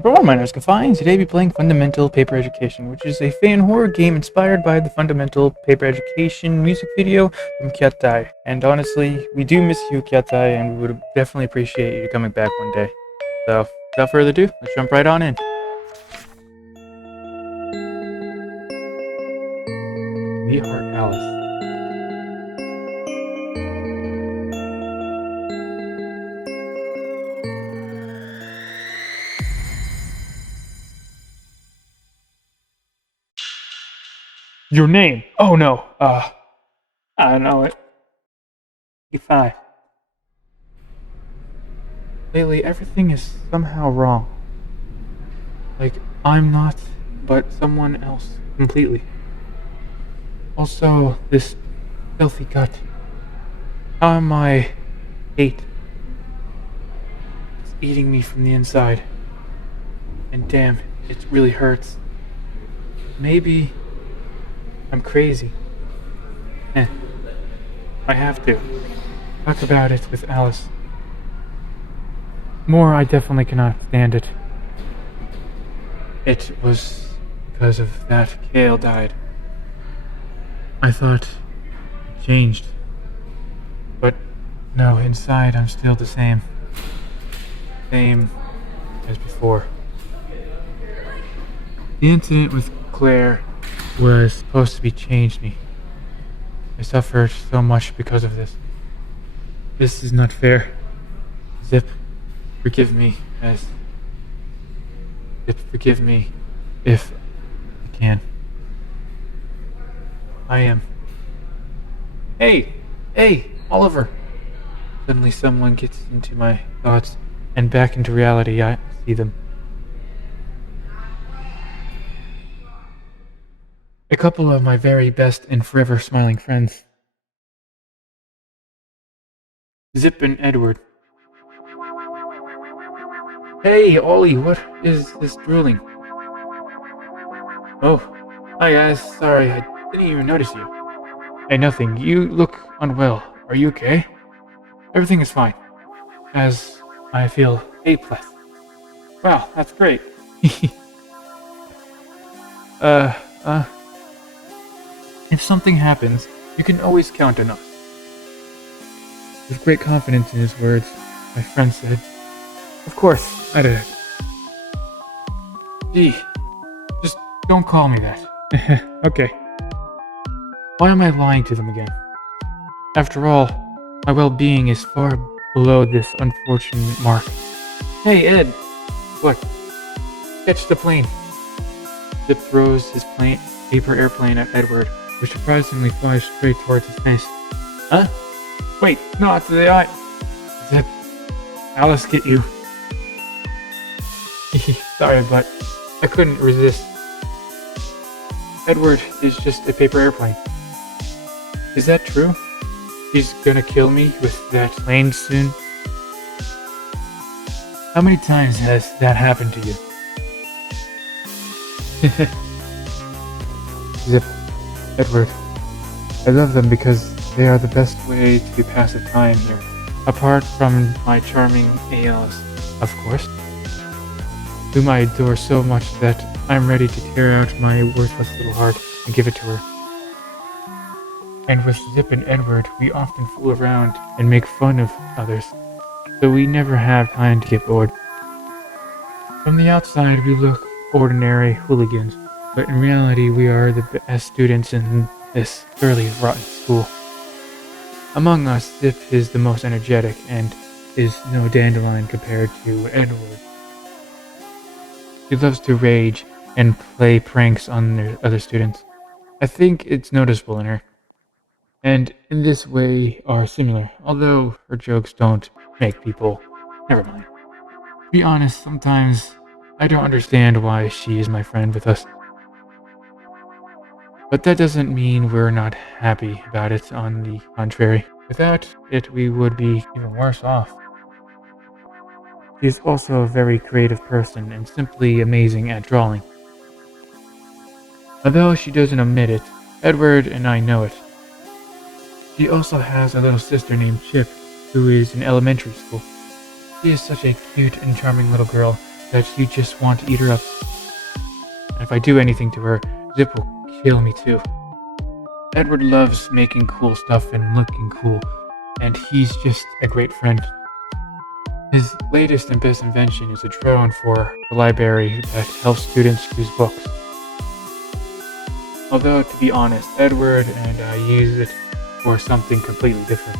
Everyone, my name is 𝒂𝒕🔂, and today we'll be playing Fundamental Paper Education, which is a fan horror game inspired by the Fundamental Paper Education music video from 𝒂𝒕𝒉. And honestly, we do miss you, 𝒂𝒕𝒉, and we would definitely appreciate you coming back one day. So, without further ado, let's jump right on in. We are Alice. Your name? Oh no, I know it. 𝒕𝒅𝒂𝒂. Lately, everything is somehow wrong. Like, I'm not, but someone else completely. Also, this filthy gut. How am I hate? It's eating me from the inside. And damn, it really hurts. Maybe I'm crazy. I have to talk about it with Alice. More, I definitely cannot stand it. It was because of that Kale died. I thought it changed. But no, inside I'm still the same. Same as before. The incident with Claire was supposed to be changed me. I suffered so much because of this. This is not fair. Zip, forgive me forgive me if you can. I am. Hey, Oliver. Suddenly someone gets into my thoughts and back into reality. I see them. A couple of my very best and forever smiling friends. Zip and Edward. Hey, Ollie, what is this drooling? Oh, hi guys, sorry, I didn't even notice you. Hey, nothing, you look unwell. Are you okay? Everything is fine. As I feel 𝒂𝒂𝒕𝒆𝒄. Wow, that's great. If something happens, you can always count on us. With great confidence in his words, my friend said, Of course, I did. Gee, just don't call me that. Okay. Why am I lying to them again? After all, my well-being is far below this unfortunate mark. Hey, Ed! What? Catch the plane. Zip throws his paper airplane at Edward, which surprisingly flies straight towards his face. Huh? Wait, no, it's the eye. Zip. Alice get you. Sorry, but I couldn't resist. Edward is just a paper airplane. Is that true? He's gonna kill me with that plane soon? How many times has that happened to you? Zip. Edward. I love them because they are the best way to pass the time here. Apart from my charming Alice, of course, whom I adore so much that I'm ready to tear out my worthless little heart and give it to her. And with Zip and Edward, we often fool around and make fun of others, so we never have time to get bored. From the outside, we look ordinary hooligans, but in reality, we are the best students in this thoroughly rotten school. Among us, Zip is the most energetic and is no dandelion compared to Edward. She loves to rage and play pranks on the other students. I think it's noticeable in her. And in this way are similar, although her jokes don't make people. Never mind. To be honest, sometimes I don't understand why she is my friend with us. But that doesn't mean we're not happy about it, on the contrary. Without it, we would be even worse off. She is also a very creative person and simply amazing at drawing. Although she doesn't admit it, Edward and I know it. She also has a little sister named Chip, who is in elementary school. She is such a cute and charming little girl, that you just want to eat her up. And if I do anything to her, Zip will kill me too. Edward loves making cool stuff and looking cool, and he's just a great friend. His latest and best invention is a drone for the library that helps students choose books. Although, to be honest, Edward and I use it for something completely different.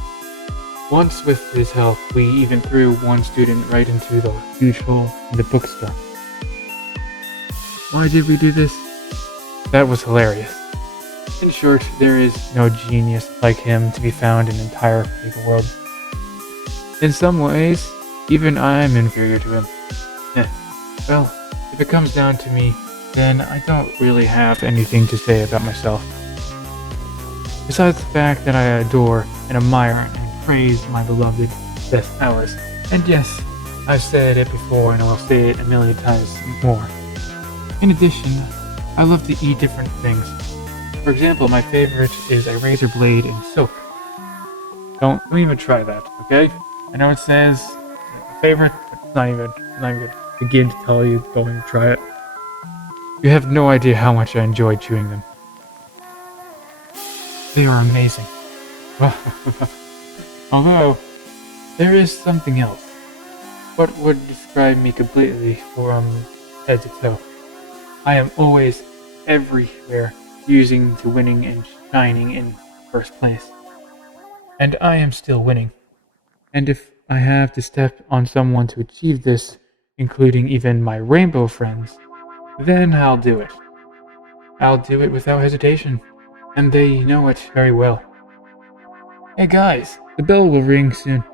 Once, with his help, we even threw one student right into the huge hole in the bookstore. Why did we do this? That was hilarious. In short, there is no genius like him to be found in the entire legal world. In some ways, even I'm inferior to him. Well, if it comes down to me, then I don't really have anything to say about myself. Besides the fact that I adore and admire and praise my beloved Beth Alice. And yes, I've said it before and I'll say it a million times more. In addition, I love to eat different things. For example, my favorite is a razor blade and silk. Don't even try that, okay? I know it says favorite, but it's not even gonna begin to tell you going to try it. You have no idea how much I enjoy chewing them. They are amazing. Although, there is something else. What would describe me completely from head to toe? I am always everywhere, using to winning and shining in first place. And I am still winning. And if I have to step on someone to achieve this, including even my rainbow friends, then I'll do it. I'll do it without hesitation, and they know it very well. Hey guys, the bell will ring soon.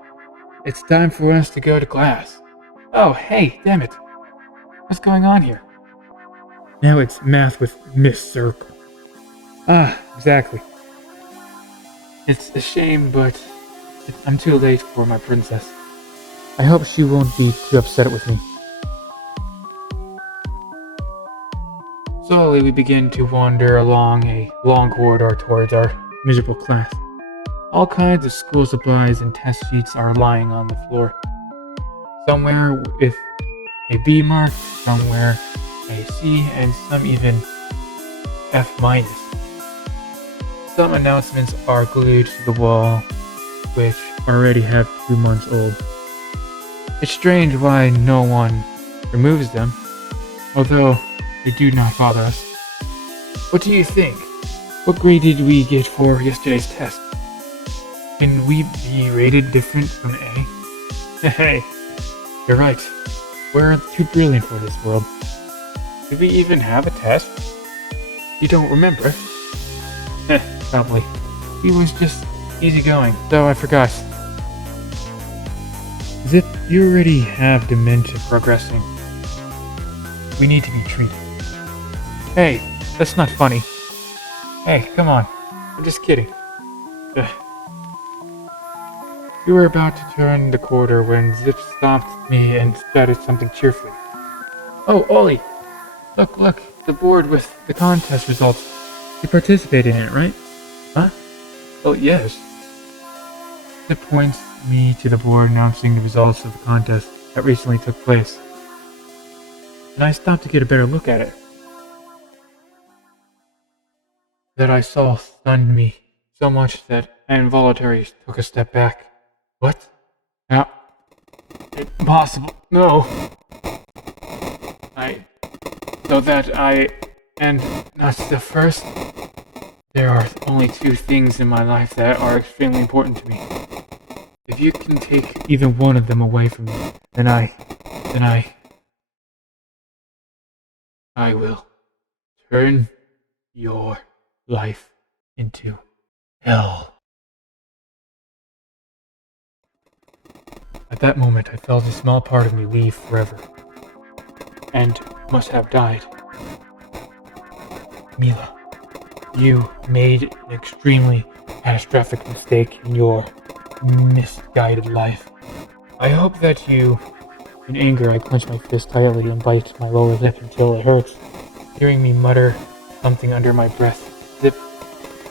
It's time for us to go to class. Oh, hey, damn it. What's going on here? Now it's math with Miss Circle. Ah, exactly. It's a shame, but I'm too late for my princess. I hope she won't be too upset with me. Slowly we begin to wander along a long corridor towards our miserable class. All kinds of school supplies and test sheets are lying on the floor. Somewhere with a B mark, somewhere a C, and some even F-. Some announcements are glued to the wall, which already have 2 months old. It's strange why no one removes them, although they do not bother us. What do you think? What grade did we get for yesterday's test? Can we be rated different from A? Hey, you're right. We're too brilliant for this world. Did we even have a test? You don't remember? Probably. He was just easygoing, though I forgot. Zip, you already have dementia progressing. We need to be treated. Hey, that's not funny. Hey, come on. I'm just kidding. We were about to turn the corner when Zip stopped me and started something cheerfully. Oh, Ollie! Look, the board with the contest results. You participated in it, right? Huh? Oh, yes. Zip points me to the board announcing the results of the contest that recently took place. And I stopped to get a better look at it. That I saw stunned me so much that I involuntarily took a step back. What? Now, impossible. No. So that I am not the first. There are only 2 things in my life that are extremely important to me. If you can take even one of them away from me, then I will turn your life into hell. At that moment, I felt a small part of me leave forever, and must have died. Mila, you made an extremely catastrophic mistake in your misguided life. I hope that you... In anger, I clench my fist tightly and bite my lower lip until it hurts. Hearing me mutter something under my breath, Zip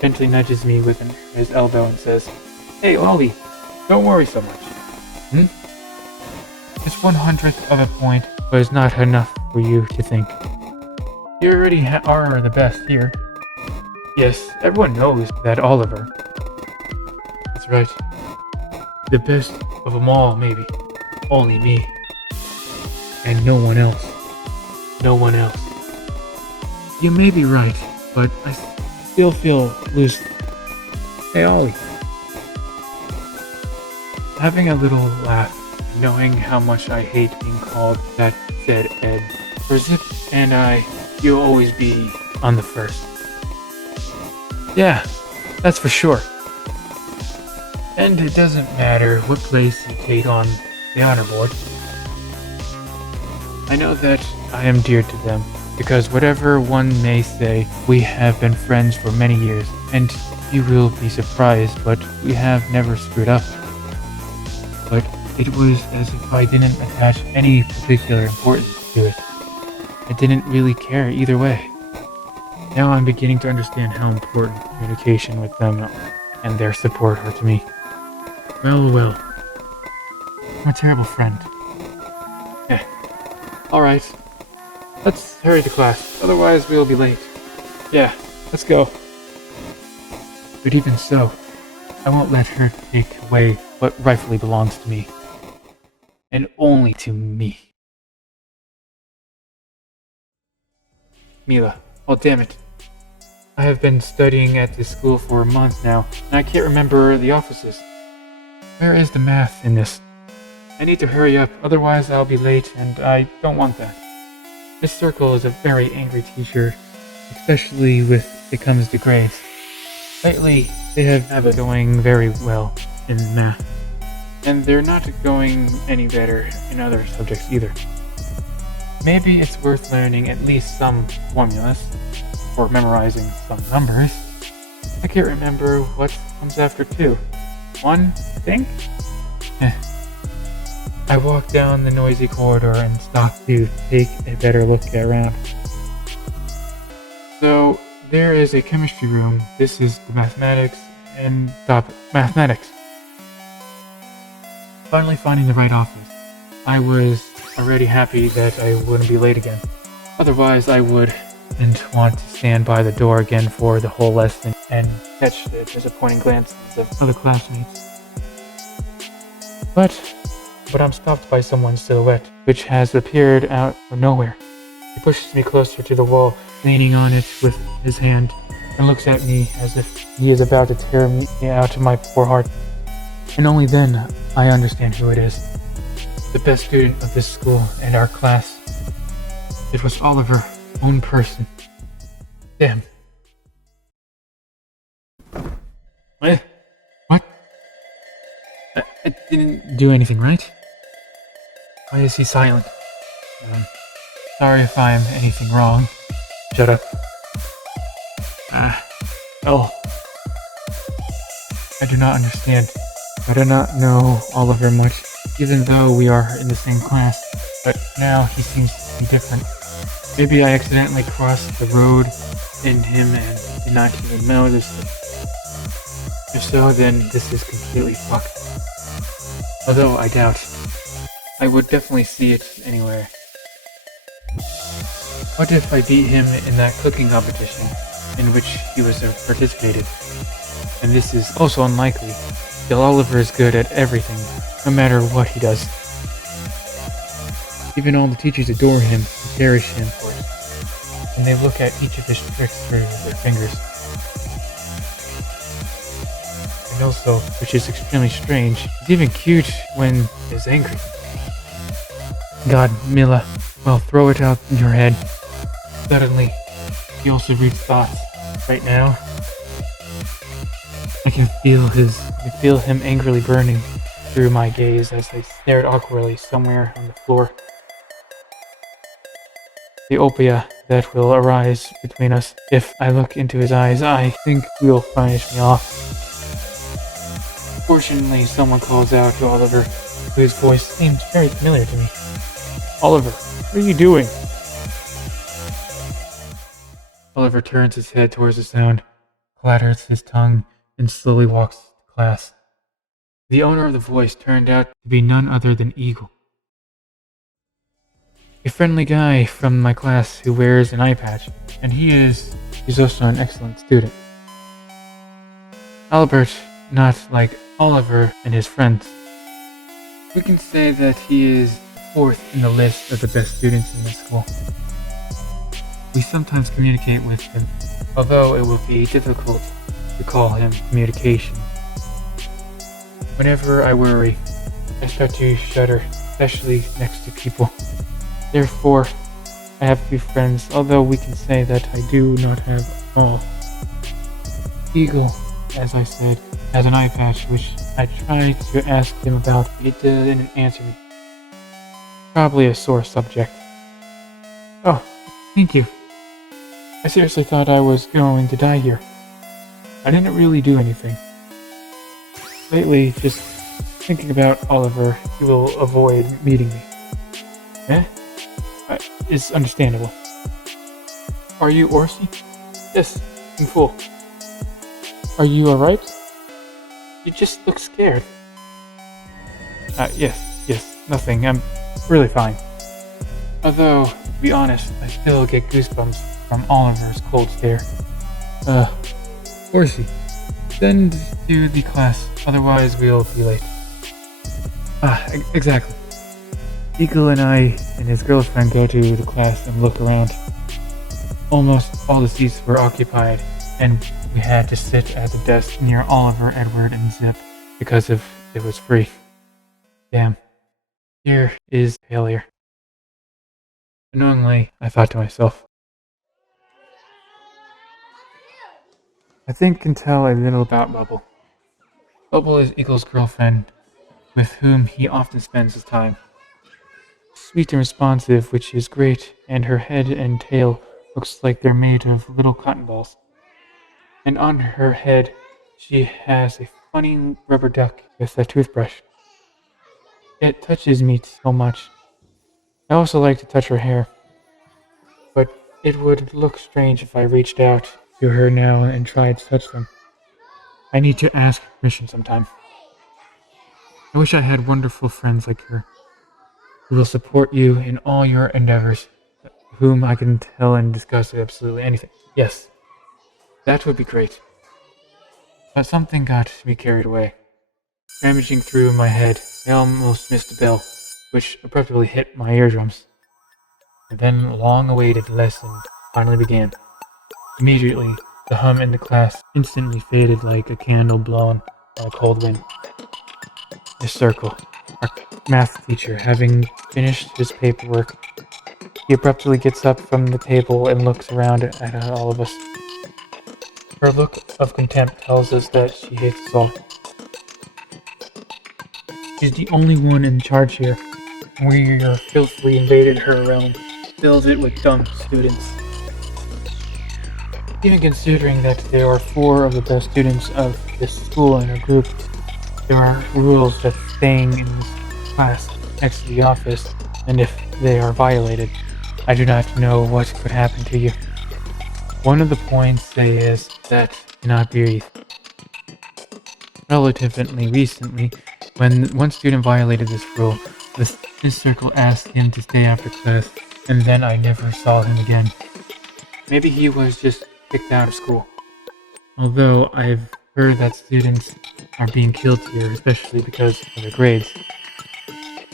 gently nudges me with his elbow and says, Hey, Ollie, don't worry so much. This 100th of a point was not enough for you to think. You already are the best here. Yes, everyone knows that, Oliver. That's right. The best of them all, maybe. Only me. And no one else. No one else. You may be right, but I still feel loose. Hey, Ollie. Having a little laugh, knowing how much I hate being called that, said Ed. For Zip and I, you'll always be on the first. Yeah, that's for sure. And it doesn't matter what place you take on the honor board. I know that I am dear to them, because whatever one may say, we have been friends for many years, and you will be surprised, but we have never screwed up. But it was as if I didn't attach any particular importance to it. I didn't really care either way. Now I'm beginning to understand how important communication with them and their support are to me. Well, well. I'm a terrible friend. Yeah. Alright. Let's hurry to class, otherwise we'll be late. Yeah, let's go. But even so, I won't let her take away what rightfully belongs to me. And only to me. Mila, oh damn it. I have been studying at this school for a month now, and I can't remember the offices. Where is the math in this? I need to hurry up, otherwise I'll be late, and I don't want that. Miss Circle is a very angry teacher, especially when it comes to grades. Lately, they have not been going very well in math, and they're not going any better in other subjects either. Maybe it's worth learning at least some formulas, or memorizing some numbers. I can't remember what comes after 2. 1, I think? I walked down the noisy corridor and stopped to take a better look around. So, there is a chemistry room. This is the mathematics, and stop mathematics. Finally finding the right office. I was already happy that I wouldn't be late again. Otherwise, I wouldn't want to stand by the door again for the whole lesson and catch the disappointing glances of other classmates. But I'm stopped by someone's silhouette, which has appeared out of nowhere. He pushes me closer to the wall, leaning on it with his hand, and looks at me as if he is about to tear me out of my poor heart. And only then I understand who it is. The best student of this school and our class. It was Oliver, own person. Damn. What? I didn't do anything, right? Why is he silent? Sorry if I'm anything wrong. Shut up. Oh. I do not understand. I do not know Oliver much, even though we are in the same class. But now he seems to be different. Maybe I accidentally crossed the road in him and did not even notice it. If so, then this is completely fucked. Although I doubt. I would definitely see it anywhere. What if I beat him in that cooking competition in which he was participated? And this is also unlikely. Still, Oliver is good at everything, no matter what he does. Even all the teachers adore him and cherish him for it, and they look at each of his tricks through their fingers. And also, which is extremely strange, he's even cute when he's angry. God, Mila, well, throw it out in your head. Suddenly, he also reads thoughts. Right now, I can feel him angrily burning through my gaze as they stared awkwardly somewhere on the floor. The opiah that will arise between us if I look into his eyes, I think will finish me off. Fortunately, someone calls out to Oliver, whose voice seems very familiar to me. Oliver, what are you doing? Oliver turns his head towards the sound, clatters his tongue, and slowly walks to class. The owner of the voice turned out to be none other than Eagle. a friendly guy from my class who wears an eye patch, and he's also an excellent student. Albert, not like Oliver and his friends. We can say that he is fourth in the list of the best students in the school. We sometimes communicate with him, although it will be difficult to call him communication. Whenever I worry, I start to shudder, especially next to people. Therefore, I have few friends, although we can say that I do not have all. Eagle, as I said, has an eye patch, which I tried to ask him about, but he didn't answer me. Probably a sore subject. Oh, thank you. I seriously thought I was going to die here. I didn't really do anything. Lately, just thinking about Oliver, he will avoid meeting me. It's understandable. Are you Orsi? Yes, I'm full. Are you alright? You just look scared. Yes, nothing. I'm really fine. Although, to be honest, I still get goosebumps from Oliver's cold stare. Orsi, send to the class, otherwise we'll be late. Exactly. Eagle and I and his girlfriend go to the class and look around. Almost all the seats were occupied, and we had to sit at the desk near Oliver, Edward, and Zip because it was free. Damn. Here is failure. Annoyingly, I thought to myself. I think I can tell a little about Bubble. Bubble is Eagle's girlfriend, with whom he often spends his time. Sweet and responsive, which is great, and her head and tail looks like they're made of little cotton balls. And on her head, she has a funny rubber duck with a toothbrush. It touches me so much. I also like to touch her hair, but it would look strange if I reached out to her now and tried to touch them. I need to ask permission sometime. I wish I had wonderful friends like her, who will support you in all your endeavors, whom I can tell and discuss absolutely anything. Yes, that would be great. But something got me carried away. Rummaging through my head, I almost missed a bell, which abruptly hit my eardrums. And then the long-awaited lesson finally began. Immediately, the hum in the class instantly faded like a candle blown by a cold wind. Miss Circle, our math teacher, having finished his paperwork, he abruptly gets up from the table and looks around at all of us. Her look of contempt tells us that she hates us all. She's the only one in charge here. We filthily invaded her realm, filled it with dumb students. Even considering that there are 4 of the best students of this school in our group, there are rules that staying in this class next to the office, and if they are violated, I do not know what could happen to you. One of the points is that cannot breathe. Relatively recently, when one student violated this rule, this circle asked him to stay after class, and then I never saw him again. Maybe he was just kicked out of school. Although I've heard that students are being killed here, especially because of their grades.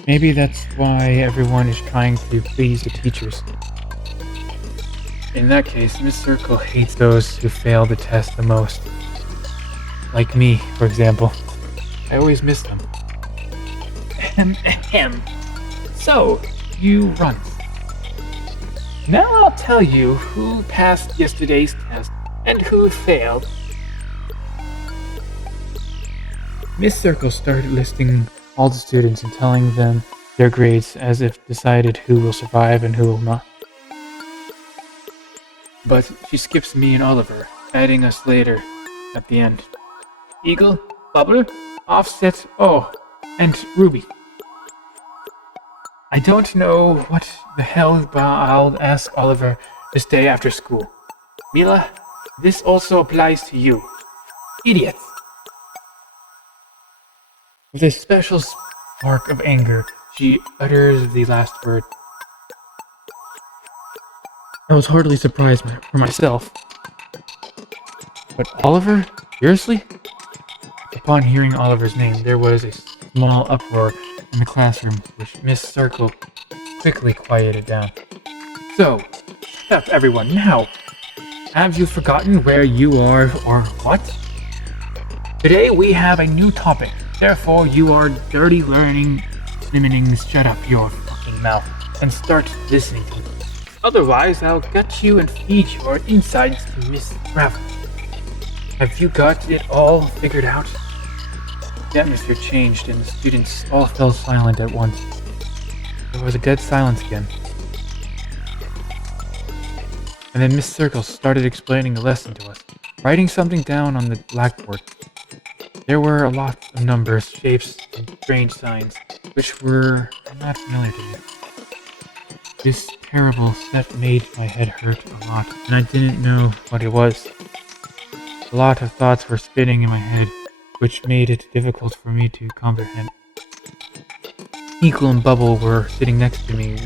Maybe that's why everyone is trying to please the teachers. In that case, Miss Circle hates those who fail the test the most. Like me, for example. I always miss them. Ahem. So, you run. Now I'll tell you who passed yesterday's test and who failed. Miss Circle started listing all the students and telling them their grades as if decided who will survive and who will not. But she skips me and Oliver, adding us later at the end. Eagle, Bubble, Offset, and Ruby. I don't know what the hell, but I'll ask Oliver to stay after school. Mila, this also applies to you. Idiots! With a special spark of anger, she utters the last word. I was hardly surprised for myself. But Oliver? Seriously? Upon hearing Oliver's name, there was a small uproar in the classroom, which Miss Circle quickly quieted down. So, shut up everyone, now! Have you forgotten where you are or what? Today we have a new topic, therefore you are dirty learning limiting shut up your fucking mouth and start listening to me. Otherwise I'll gut you and feed your insides to Miss Gravel. Have you got it all figured out? The atmosphere changed and the students all fell silent at once. There was a dead silence again. And then Miss Circle started explaining the lesson to us, writing something down on the blackboard. There were a lot of numbers, shapes, and strange signs, which were not familiar to me. This terrible set made my head hurt a lot, and I didn't know what it was. A lot of thoughts were spinning in my head, which made it difficult for me to comprehend. Eagle and Bubble were sitting next to me,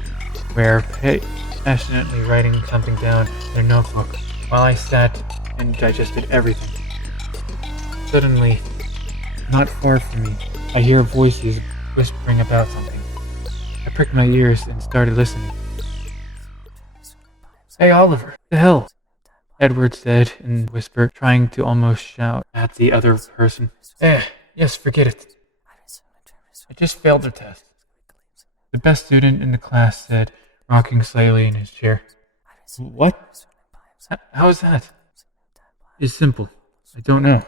passionately writing something down in a notebook, while I sat and digested everything. Suddenly, not far from me, I hear voices whispering about something. I pricked my ears and started listening. "Hey Oliver, what the hell?" Edward said in a whisper, trying to almost shout at the other person. Yes, forget it. I just failed the test," the best student in the class said, rocking slightly in his chair. "What? How is that?" "It's simple. I don't know."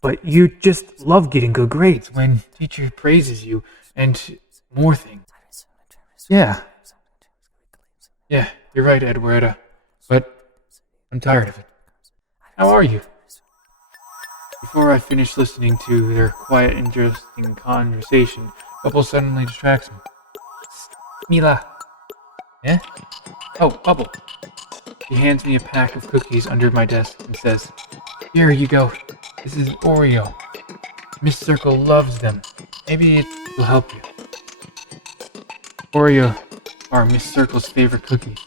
"But you just love getting good grades when teacher praises you and more things." Yeah, you're right, Edward, but I'm tired of it. How are you?" Before I finish listening to their quiet, interesting conversation, Bubble suddenly distracts me. "Mila." "Eh?" "Oh, Bubble." He hands me a pack of cookies under my desk and says, "Here you go. This is Oreo. Miss Circle loves them. Maybe it will help you." Oreo are Miss Circle's favorite cookies.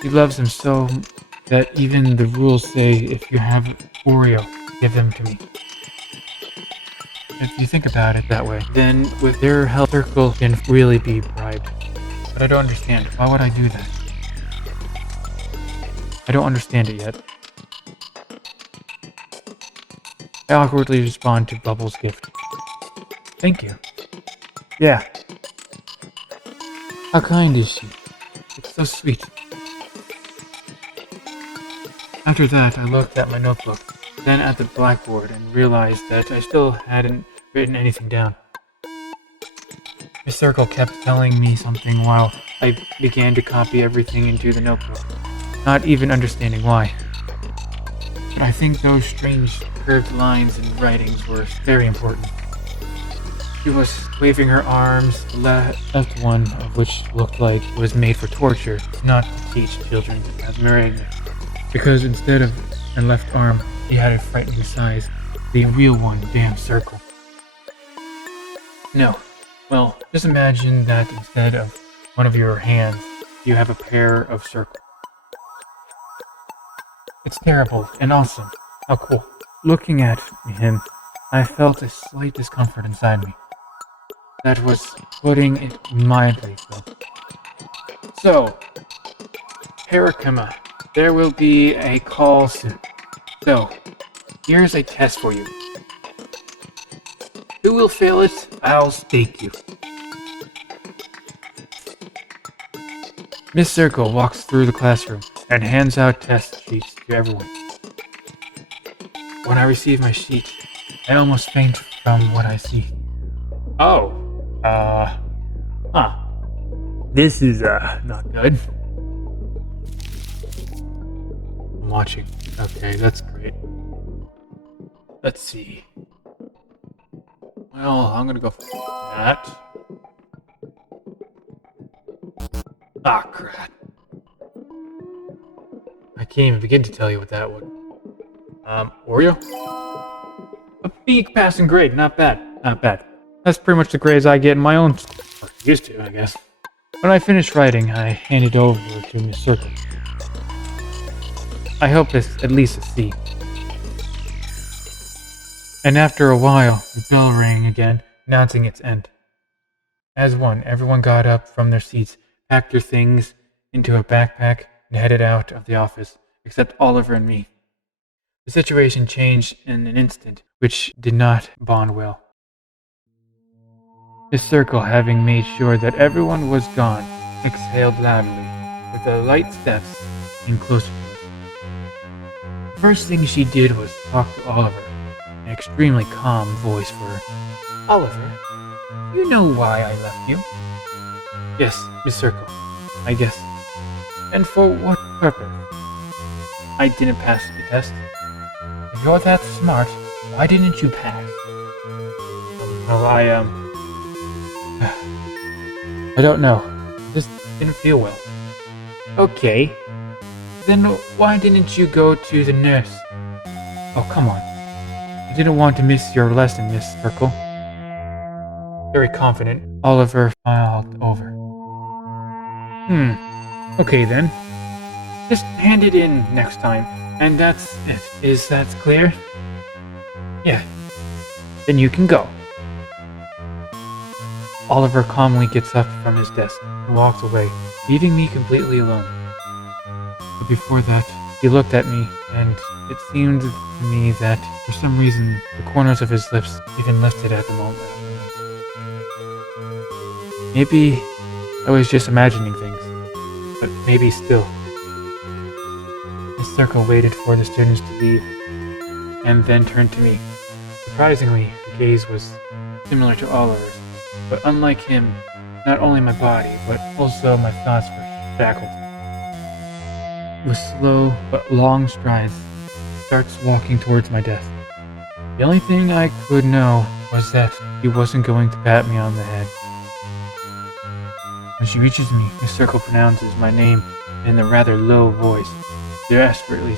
She loves them so that even the rules say if you have Oreo, give them to me. If you think about it that way, then with their help, Circle can really be bribed. But I don't understand. Why would I do that? I don't understand it yet. I awkwardly respond to Bubble's gift. "Thank you." "Yeah." "How kind is she? It's so sweet." After that, I looked at my notebook, then at the blackboard, and realized that I still hadn't written anything down. Miss Circle kept telling me something while I began to copy everything into the notebook, not even understanding why. But I think those strange curved lines and writings were very important. She was waving her arms, the left one of which looked like it was made for torture, not to teach children as 𝒔𝒉. Because instead of her left arm, he had a frightening size, the real one, damn circle. No. Well, just imagine that instead of one of your hands, you have a pair of circles. It's terrible and awesome. How cool. Looking at him, I felt a slight discomfort inside me. That was putting it mildly, though. So, 𝒂𝒂𝒚, there will be a call soon. So, here's a test for you. Who will fail it, I'll stake you. Miss Circle walks through the classroom and hands out test sheets to everyone. When I receive my sheet, I almost faint from what I see. Oh, this is, not good. I'm watching. Okay, that's great. Let's see. Well, I'm gonna go for that. Ah, crap. I can't even begin to tell you what that would. Oreo? A B passing grade, not bad. Not bad. That's pretty much the grades I get in my own school. Or used to, I guess. When I finished writing, I handed over to Miss Circle. I hope it's at least a C. And after a while, the bell rang again, announcing its end. As one, everyone got up from their seats, packed their things into a backpack, and headed out of the office, except Oliver and me. The situation changed in an instant, which did not bond well. Miss Circle, having made sure that everyone was gone, exhaled loudly, with the light steps in closer to us. The first thing she did was talk to Oliver, an extremely calm voice for her. "Oliver, you know why I left you?" "Yes, Miss Circle, I guess." "And for what purpose?" "I didn't pass the test." "If you're that smart, why didn't you pass?" "Well, I don't know. I just didn't feel well." "Okay. Then why didn't you go to the nurse?" "Oh, come on. I didn't want to miss your lesson, Miss Circle." Very confident, Oliver smiled over. Okay then. Just hand it in next time, and that's it. Is that clear?" "Yeah." "Then you can go." Oliver calmly gets up from his desk and walks away, leaving me completely alone. But before that, he looked at me, and it seemed to me that, for some reason, the corners of his lips even lifted at the moment. Maybe I was just imagining things, but maybe still. Miss Circle waited for the students to leave, and then turned to me. Surprisingly, her gaze was similar to Oliver's, but unlike him, not only my body, but also my thoughts were shackled. With slow but long strides, he starts walking towards my desk. The only thing I could know was that he wasn't going to pat me on the head. When she reaches me, Miss Circle pronounces my name in a rather low voice, desperately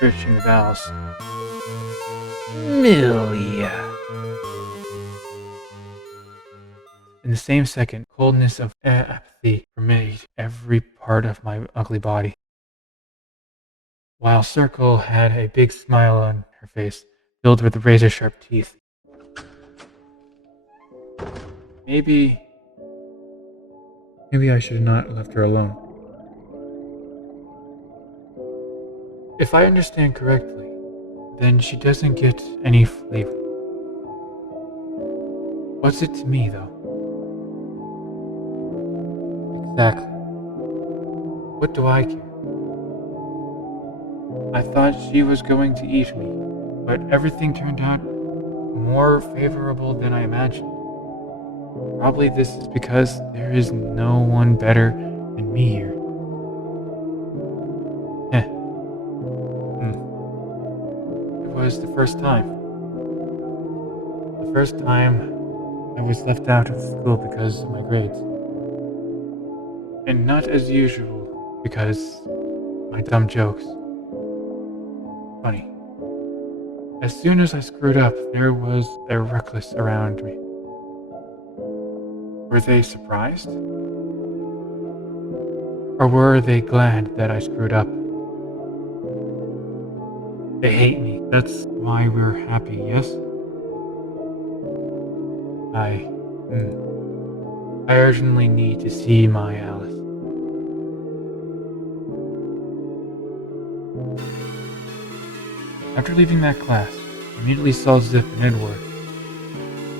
searching the vowels. "Milia." In the same second, coldness of apathy permeated every part of my ugly body, while Circle had a big smile on her face, filled with razor-sharp teeth. Maybe I should have not left her alone. If I understand correctly, then she doesn't get any flavor. What's it to me, though? Exactly. What do I care? I thought she was going to eat me, but everything turned out more favorable than I imagined. Probably this is because there is no one better than me here. It was the first time. The first time I was left out of school because of my grades. And not as usual, because my dumb jokes. Funny. As soon as I screwed up, there was a reckless around me. Were they surprised? Or were they glad that I screwed up? They hate me. That's why we're happy, yes? I urgently need to see my Alice. After leaving that class, I immediately saw Zip and Edward,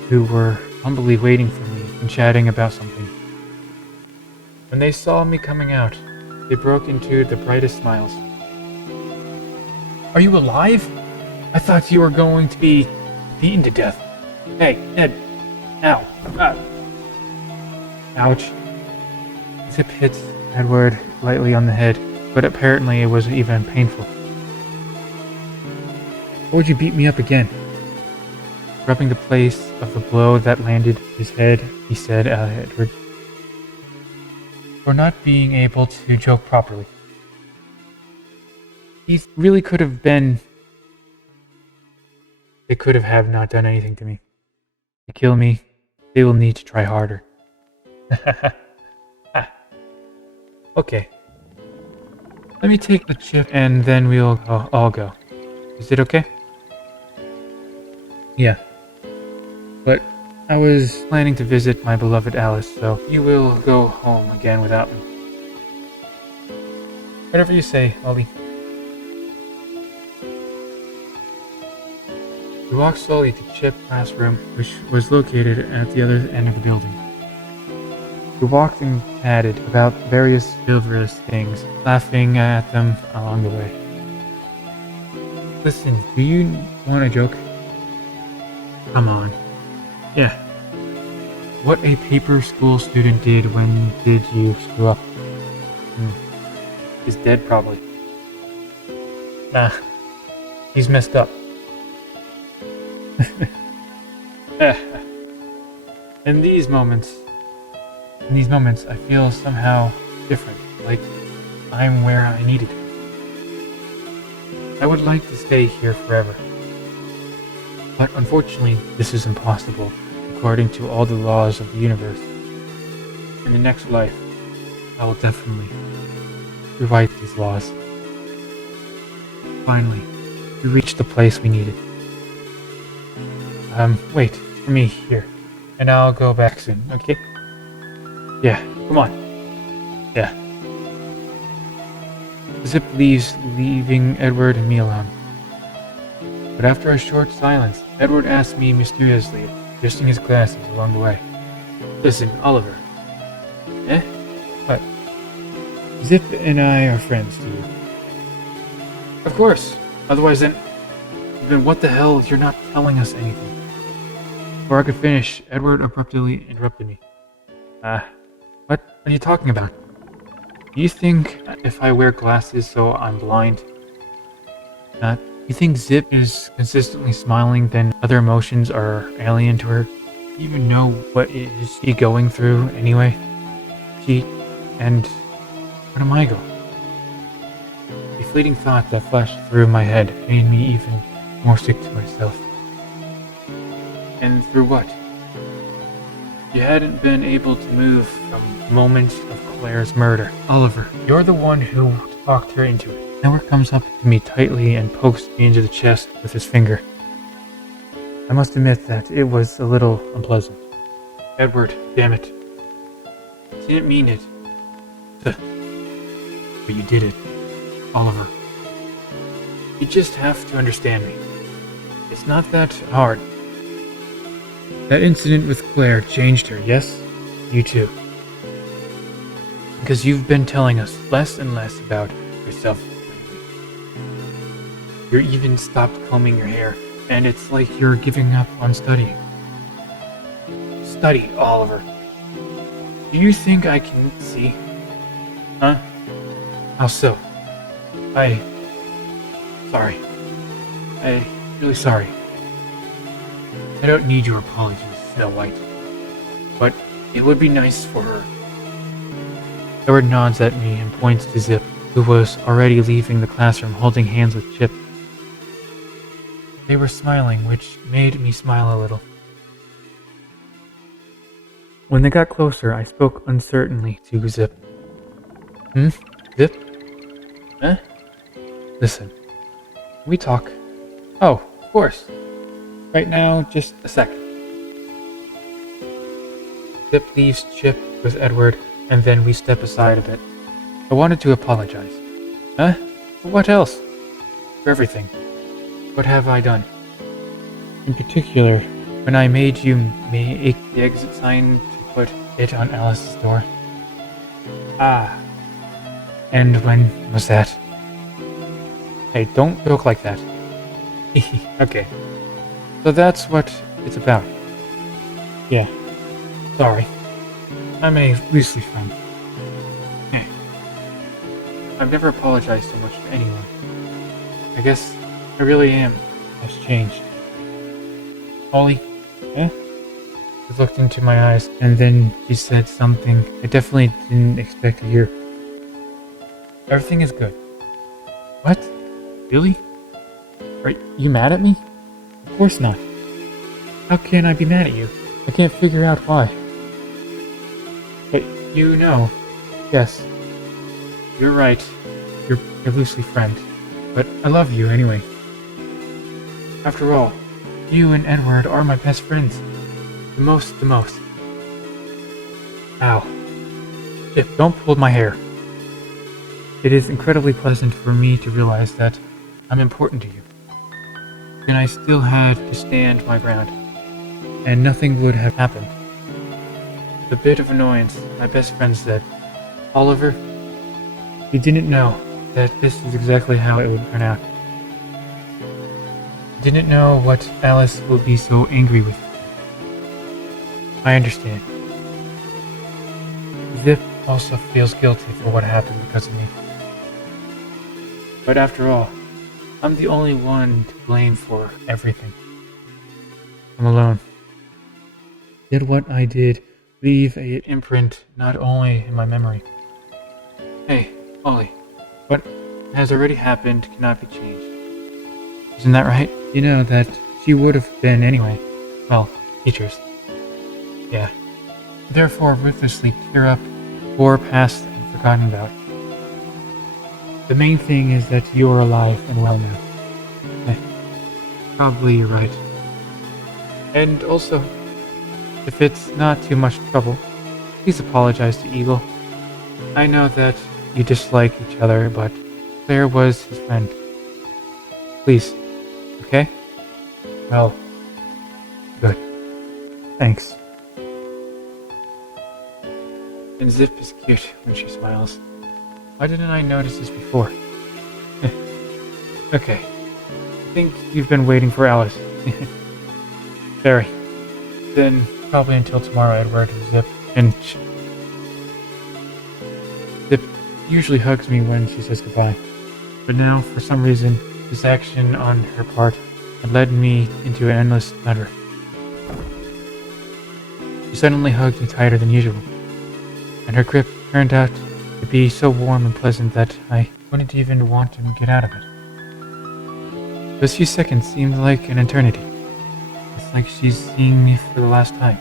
who were humbly waiting for me and chatting about something. When they saw me coming out, they broke into the brightest smiles. "Are you alive? I thought you were going to be beaten to death. Hey, Ed. Ow. Ouch." Zip hits Edward lightly on the head, but apparently it wasn't even painful. "Why would you beat me up again?" Rubbing the place of the blow that landed his head, he said, Edward, "For not being able to joke properly. He really could have been... They could have not done anything to me. To kill me, they will need to try harder." Okay. Let me take the chip and then we'll all go. Is it okay? Yeah. But I was planning to visit my beloved Alice, so you will go home again without me. Whatever you say, Ollie. We walked slowly to Chip's classroom, which was located at the other end of the building. We walked and chatted about various frivolous things, laughing at them along the way. Listen, do you want a joke? Come on. Yeah. What a paper school student did when did you screw up? He's dead, probably. Nah. He's messed up. In these moments, I feel somehow different, like I'm where I needed to be. I would like to stay here forever. But unfortunately, this is impossible, according to all the laws of the universe. In the next life, I will definitely rewrite these laws. Finally, we reached the place we needed. Wait for me here, and I'll go back soon, okay? Yeah, come on. Yeah. Zip leaves, leaving Edward and me alone. But after a short silence, Edward asked me mysteriously, adjusting his glasses along the way. Listen, Oliver. Eh? What? Zip and I are friends, do you? Of course. Otherwise then what the hell, you're not telling us anything. Before I could finish, Edward abruptly interrupted me. What are you talking about? Do you think if I wear glasses so I'm blind? You think Zip is consistently smiling, then other emotions are alien to her? Do you even know what is she going through anyway? And where am I going? A fleeting thought that flashed through my head made me even more sick to myself. And through what? You hadn't been able to move from the moment of Claire's murder. Oliver, you're the one who talked her into it. Edward comes up to me tightly and pokes me into the chest with his finger. I must admit that it was a little unpleasant. Edward, damn it. I didn't mean it. But you did it, Oliver. You just have to understand me. It's not that hard. That incident with Claire changed her, yes? You too. Because you've been telling us less and less about yourself lately. You even stopped combing your hair, and it's like you're giving up on studying. Study, Oliver. Do you think I can see? Huh? How so? Sorry. I'm really sorry. I don't need your apologies, Snow White. But it would be nice for her. Edward nods at me and points to Zip, who was already leaving the classroom holding hands with Chip. They were smiling, which made me smile a little. When they got closer, I spoke uncertainly to Zip. Zip? Huh? Listen. Can we talk? Oh, of course. Right now, just a second. Zip leaves Chip with Edward, and then we step aside a bit. I wanted to apologize. Huh? For what else? For everything. What have I done? In particular, when I made you make the exit sign to put it on Alice's door. And when was that? Hey, don't joke like that. Okay. So that's what it's about. Yeah. Sorry. I'm a loosely friend. I've never apologized so much to anyone. I guess I really am has changed. Ollie? She looked into my eyes, and then she said something I definitely didn't expect to hear. Everything is good. What? Really? Are you mad at me? Of course not. How can I be mad at you? I can't figure out why. But you know. Yes. you're right. You're a loosely friend. But I love you anyway. After all, you and Edward are my best friends. The most. Ow. Chip, don't pull my hair. It is incredibly pleasant for me to realize that I'm important to you. And I still had to stand my ground. And nothing would have happened. The bit of annoyance my best friend said, Oliver, you didn't know that this is exactly how it would turn out. You didn't know what Alice will be so angry with. I understand. Zip also feels guilty for what happened because of me. But after all, I'm the only one to blame for everything. I'm alone. Yet what I did leave an imprint not only in my memory. Hey, Ollie, what has already happened cannot be changed. Isn't that right? You know that she would have been anyway. Well, teachers. Yeah. Therefore, ruthlessly tear up for past and forgotten about. The main thing is that you're alive and well now. Probably you're right. And also, if it's not too much trouble, please apologize to Eagle. I know that you dislike each other, but Claire was his friend. Please, okay? Well, good. Thanks. And Zip is cute when she smiles. Why didn't I notice this before? Okay. I think you've been waiting for Alice. Very. Then probably until tomorrow, Edward and Zip. And Zip usually hugs me when she says goodbye. But now, for some reason, this action on her part had led me into an endless mutter. She suddenly hugged me tighter than usual, and her grip turned out to be so warm and pleasant that I wouldn't even want to get out of it. Those few seconds seemed like an eternity. It's like she's seeing me for the last time.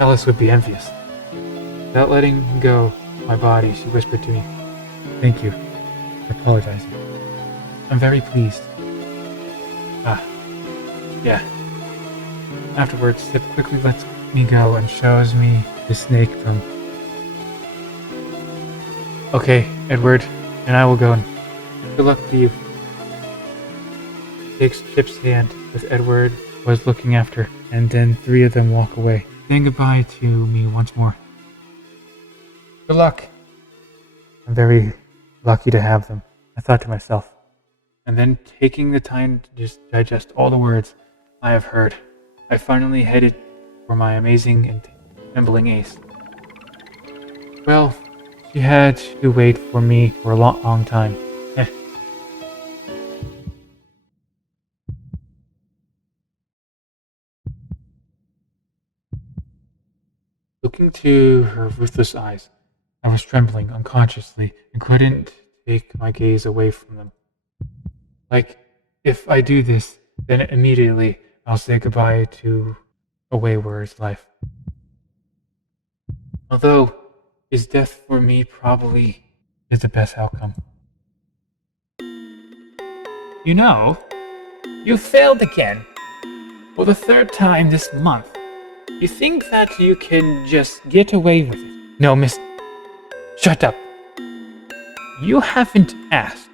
Alice would be envious. Without letting go of my body, she whispered to me, "Thank you for apologizing. I'm very pleased." Yeah. Afterwards, Zip quickly lets me go and shows me the snake tongue. Okay, Edward, and I will go. Good luck to you. Takes Chip's hand as Edward was looking after, and then three of them walk away, saying goodbye to me once more. Good luck. I'm very lucky to have them, I thought to myself, and then taking the time to just digest all the words I have heard, I finally headed for my amazing and trembling ace. Well, she had to wait for me for a long time. Looking to her ruthless eyes, I was trembling unconsciously and couldn't take my gaze away from them. Like, if I do this, then immediately I'll say goodbye to a wayward's life. Although his death for me probably is the best outcome. You know, you failed again. For the third time this month. You think that you can just get away with it? No, miss. Shut up. You haven't asked.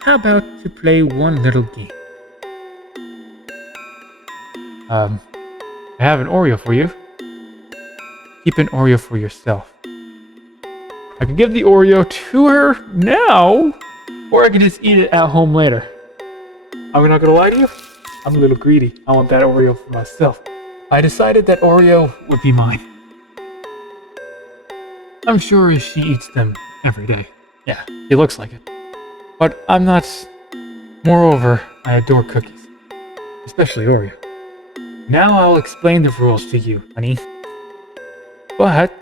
How about to play one little game? I have an Oreo for you. Keep an Oreo for yourself. I can give the Oreo to her now, or I can just eat it at home later. I'm not gonna lie to you. I'm a little greedy. I want that Oreo for myself. I decided that Oreo would be mine. I'm sure she eats them every day. Yeah, he looks like it. But I'm not. Moreover, I adore cookies. Especially Oreo. Now I'll explain the rules to you, honey. But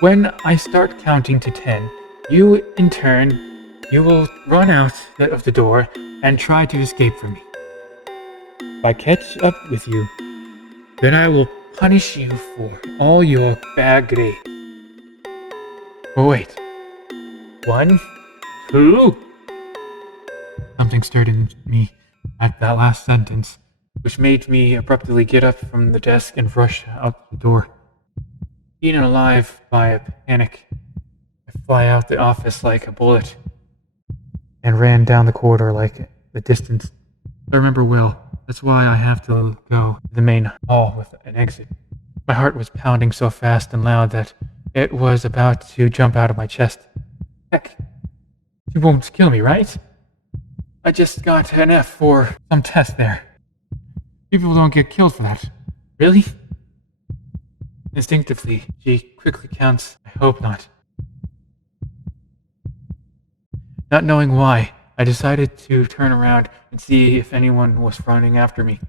when I start counting to 10, you, in turn, you will run out of the door and try to escape from me. If I catch up with you, then I will punish you for all your bad grades. Oh wait. 1, 2... Something stirred in me at that last sentence, which made me abruptly get up from the desk and rush out the door. Eaten alive by a panic, I fly out the office like a bullet and ran down the corridor like the distance. I remember well. That's why I have to go to the main hall with an exit. My heart was pounding so fast and loud that it was about to jump out of my chest. Heck, you won't kill me, right? I just got an F for some test there. People don't get killed for that. Really? Instinctively, she quickly counts, I hope not. Not knowing why, I decided to turn around and see if anyone was running after me.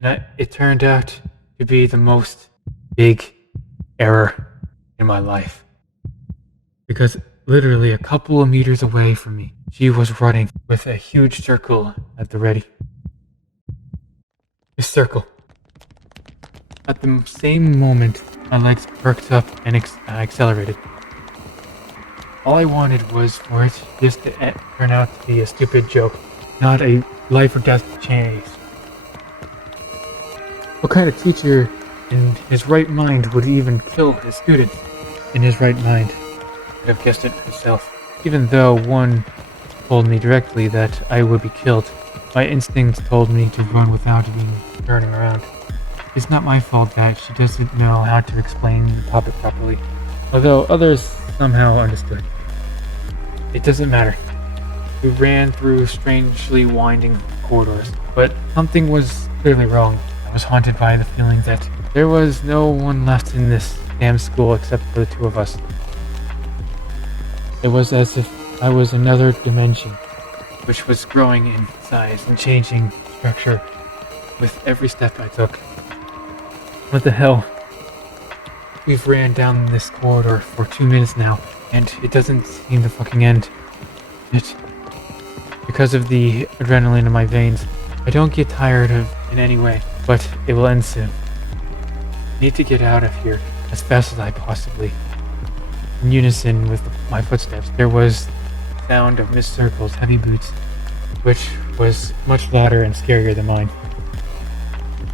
And it turned out to be the most big error in my life. Because literally a couple of meters away from me, she was running with a huge circle at the ready. A circle. At the same moment, my legs perked up and I accelerated. All I wanted was for it just to turn out to be a stupid joke, not a life or death chase. What kind of teacher in his right mind would even kill his students in his right mind? I could have guessed it myself. Even though one told me directly that I would be killed, my instincts told me to run without even turning around. It's not my fault that she doesn't know how to explain the topic properly, although others somehow understood. It doesn't matter. We ran through strangely winding corridors, but something was clearly wrong. I was haunted by the feeling that there was no one left in this damn school except for the two of us. It was as if I was another dimension, which was growing in size and changing structure with every step I took. What the hell? We've ran down this corridor for 2 minutes now, and it doesn't seem to fucking end. Because of the adrenaline in my veins, I don't get tired in any way, but it will end soon. I need to get out of here as fast as I possibly. In unison with my footsteps, there was the sound of Miss Circle's heavy boots, which was much louder and scarier than mine.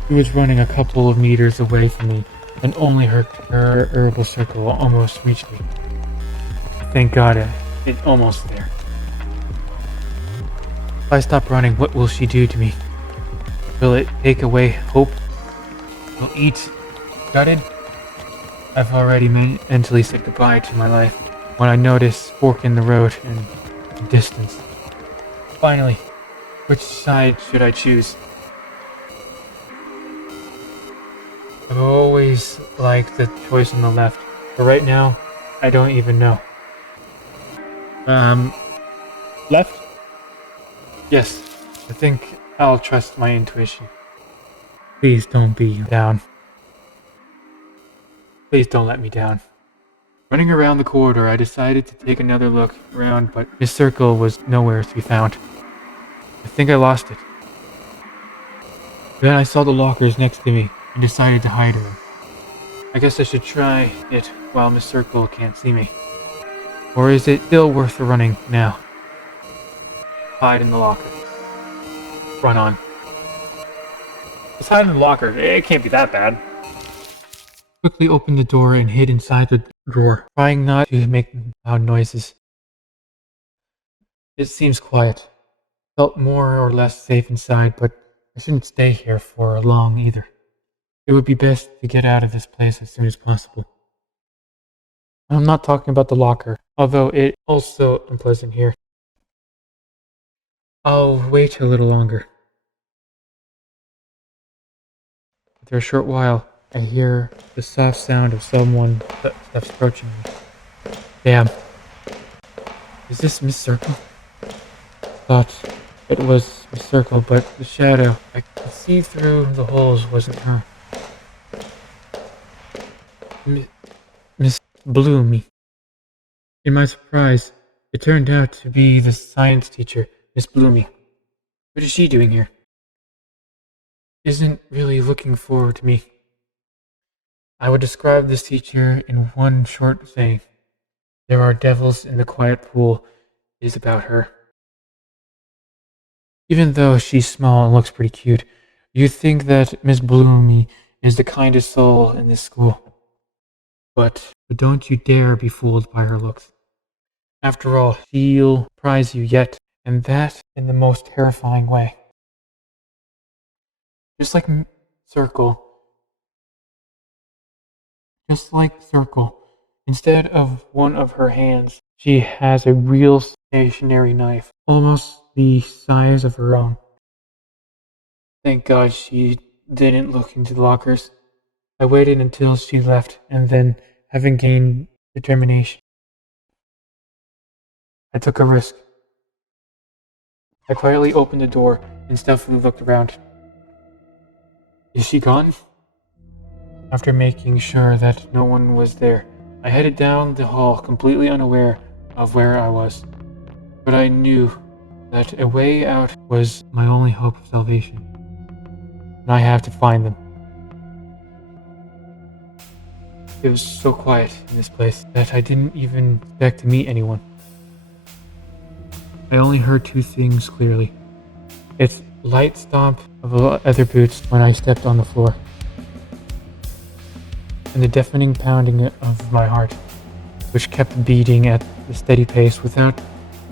She was running a couple of meters away from me, and only her herbal circle almost reached me. Thank God it's almost there. If I stop running, what will she do to me? Will it take away hope? Will eat? Gutted? I've already mentally said goodbye to my life when I notice fork in the road and the distance. Finally, which side should I choose? I've always liked the choice on the left, but right now, I don't even know. Left? Yes, I think I'll trust my intuition. Please don't be down. Please don't let me down. Running around the corridor, I decided to take another look around, but Miss Circle was nowhere to be found. I think I lost it. Then I saw the lockers next to me and decided to hide her. I guess I should try it while Miss Circle can't see me. Or is it still worth the running now? Hide in the locker. Run on. Let's hide in the locker. It can't be that bad. Quickly opened the door and hid inside the drawer, trying not to make loud noises. It seems quiet. Felt more or less safe inside, but I shouldn't stay here for long either. It would be best to get out of this place as soon as possible. I'm not talking about the locker, although it's also unpleasant here. I'll wait a little longer. After a short while, I hear the soft sound of someone that's approaching me. Damn. Is this Miss Circle? Thought it was Miss Circle, but the shadow I could see through the holes wasn't her. Miss Bloomy. In my surprise, it turned out to be the science teacher, Miss Bloomy. What is she doing here? Isn't really looking forward to me. I would describe this teacher in one short saying. There are devils in the quiet pool is about her. Even though she's small and looks pretty cute, you'd think that Miss Bloomy is the kindest soul in this school. But don't you dare be fooled by her looks. After all, she'll prize you yet, and that in the most terrifying way. Just like Circle, instead of one of her hands, she has a real stationary knife, almost the size of her own. Thank God she didn't look into the lockers. I waited until she left, and then, having gained determination, I took a risk. I quietly opened the door and stealthily looked around. Is she gone? After making sure that no one was there, I headed down the hall completely unaware of where I was. But I knew that a way out was my only hope of salvation. And I have to find them. It was so quiet in this place that I didn't even expect to meet anyone. I only heard two things clearly. Its light stomp of leather boots when I stepped on the floor, and the deafening pounding of my heart, which kept beating at a steady pace without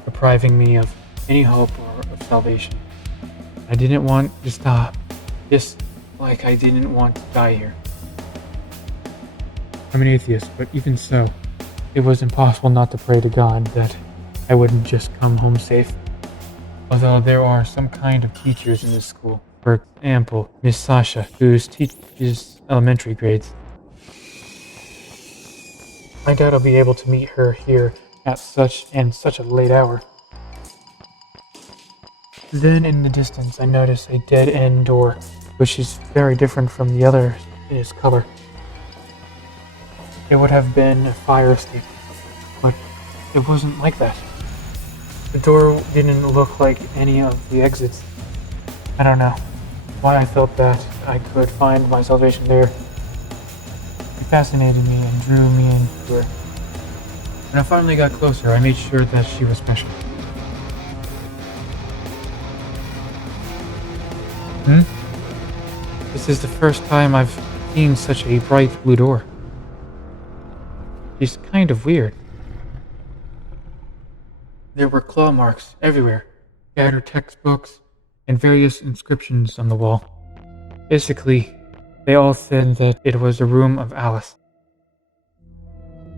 depriving me of any hope or of salvation. I didn't want to stop, just like I didn't want to die here. I'm an atheist, but even so, it was impossible not to pray to God that I wouldn't just come home safe. Although there are some kind of teachers in this school. For example, Miss Sasha, who teaches elementary grades. I doubt I'll be able to meet her here at such a late hour. Then in the distance I notice a dead-end door, which is very different from the others in its color. It would have been a fire escape, but it wasn't like that. The door didn't look like any of the exits. I don't know why I felt that I could find my salvation there. It fascinated me and drew me into her. When I finally got closer, I made sure that she was special. This is the first time I've seen such a bright blue door. She's kind of weird. There were claw marks everywhere, scattered textbooks, and various inscriptions on the wall. Basically, they all said that it was the room of Alice.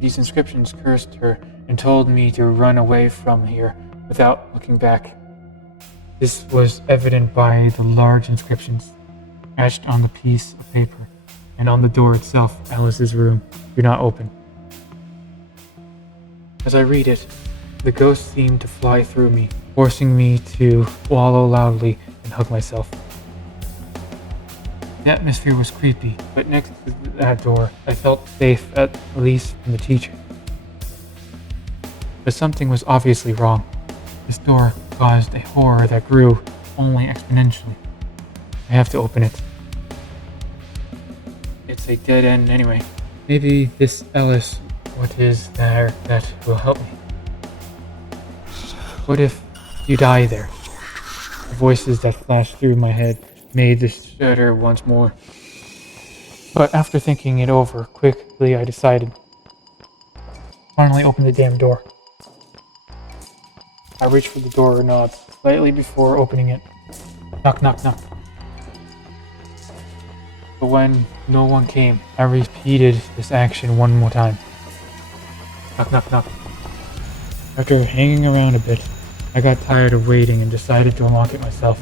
These inscriptions cursed her and told me to run away from here without looking back. This was evident by the large inscriptions etched on the piece of paper and on the door itself. Alice's room, do not open. As I read it, the ghost seemed to fly through me, forcing me to wallow loudly and hug myself. The atmosphere was creepy, but next to that door, I felt safe, at least from the teacher. But something was obviously wrong. This door caused a horror that grew only exponentially. I have to open it. It's a dead end anyway. Maybe this Alice, what is there that will help me? What if you die there? The voices that flashed through my head made the shudder once more. But after thinking it over quickly, I decided. Finally opened the damn door. I reached for the door knob slightly before opening it. Knock, knock, knock. But when no one came, I repeated this action one more time. Knock, knock, knock. After hanging around a bit, I got tired of waiting and decided to unlock it myself.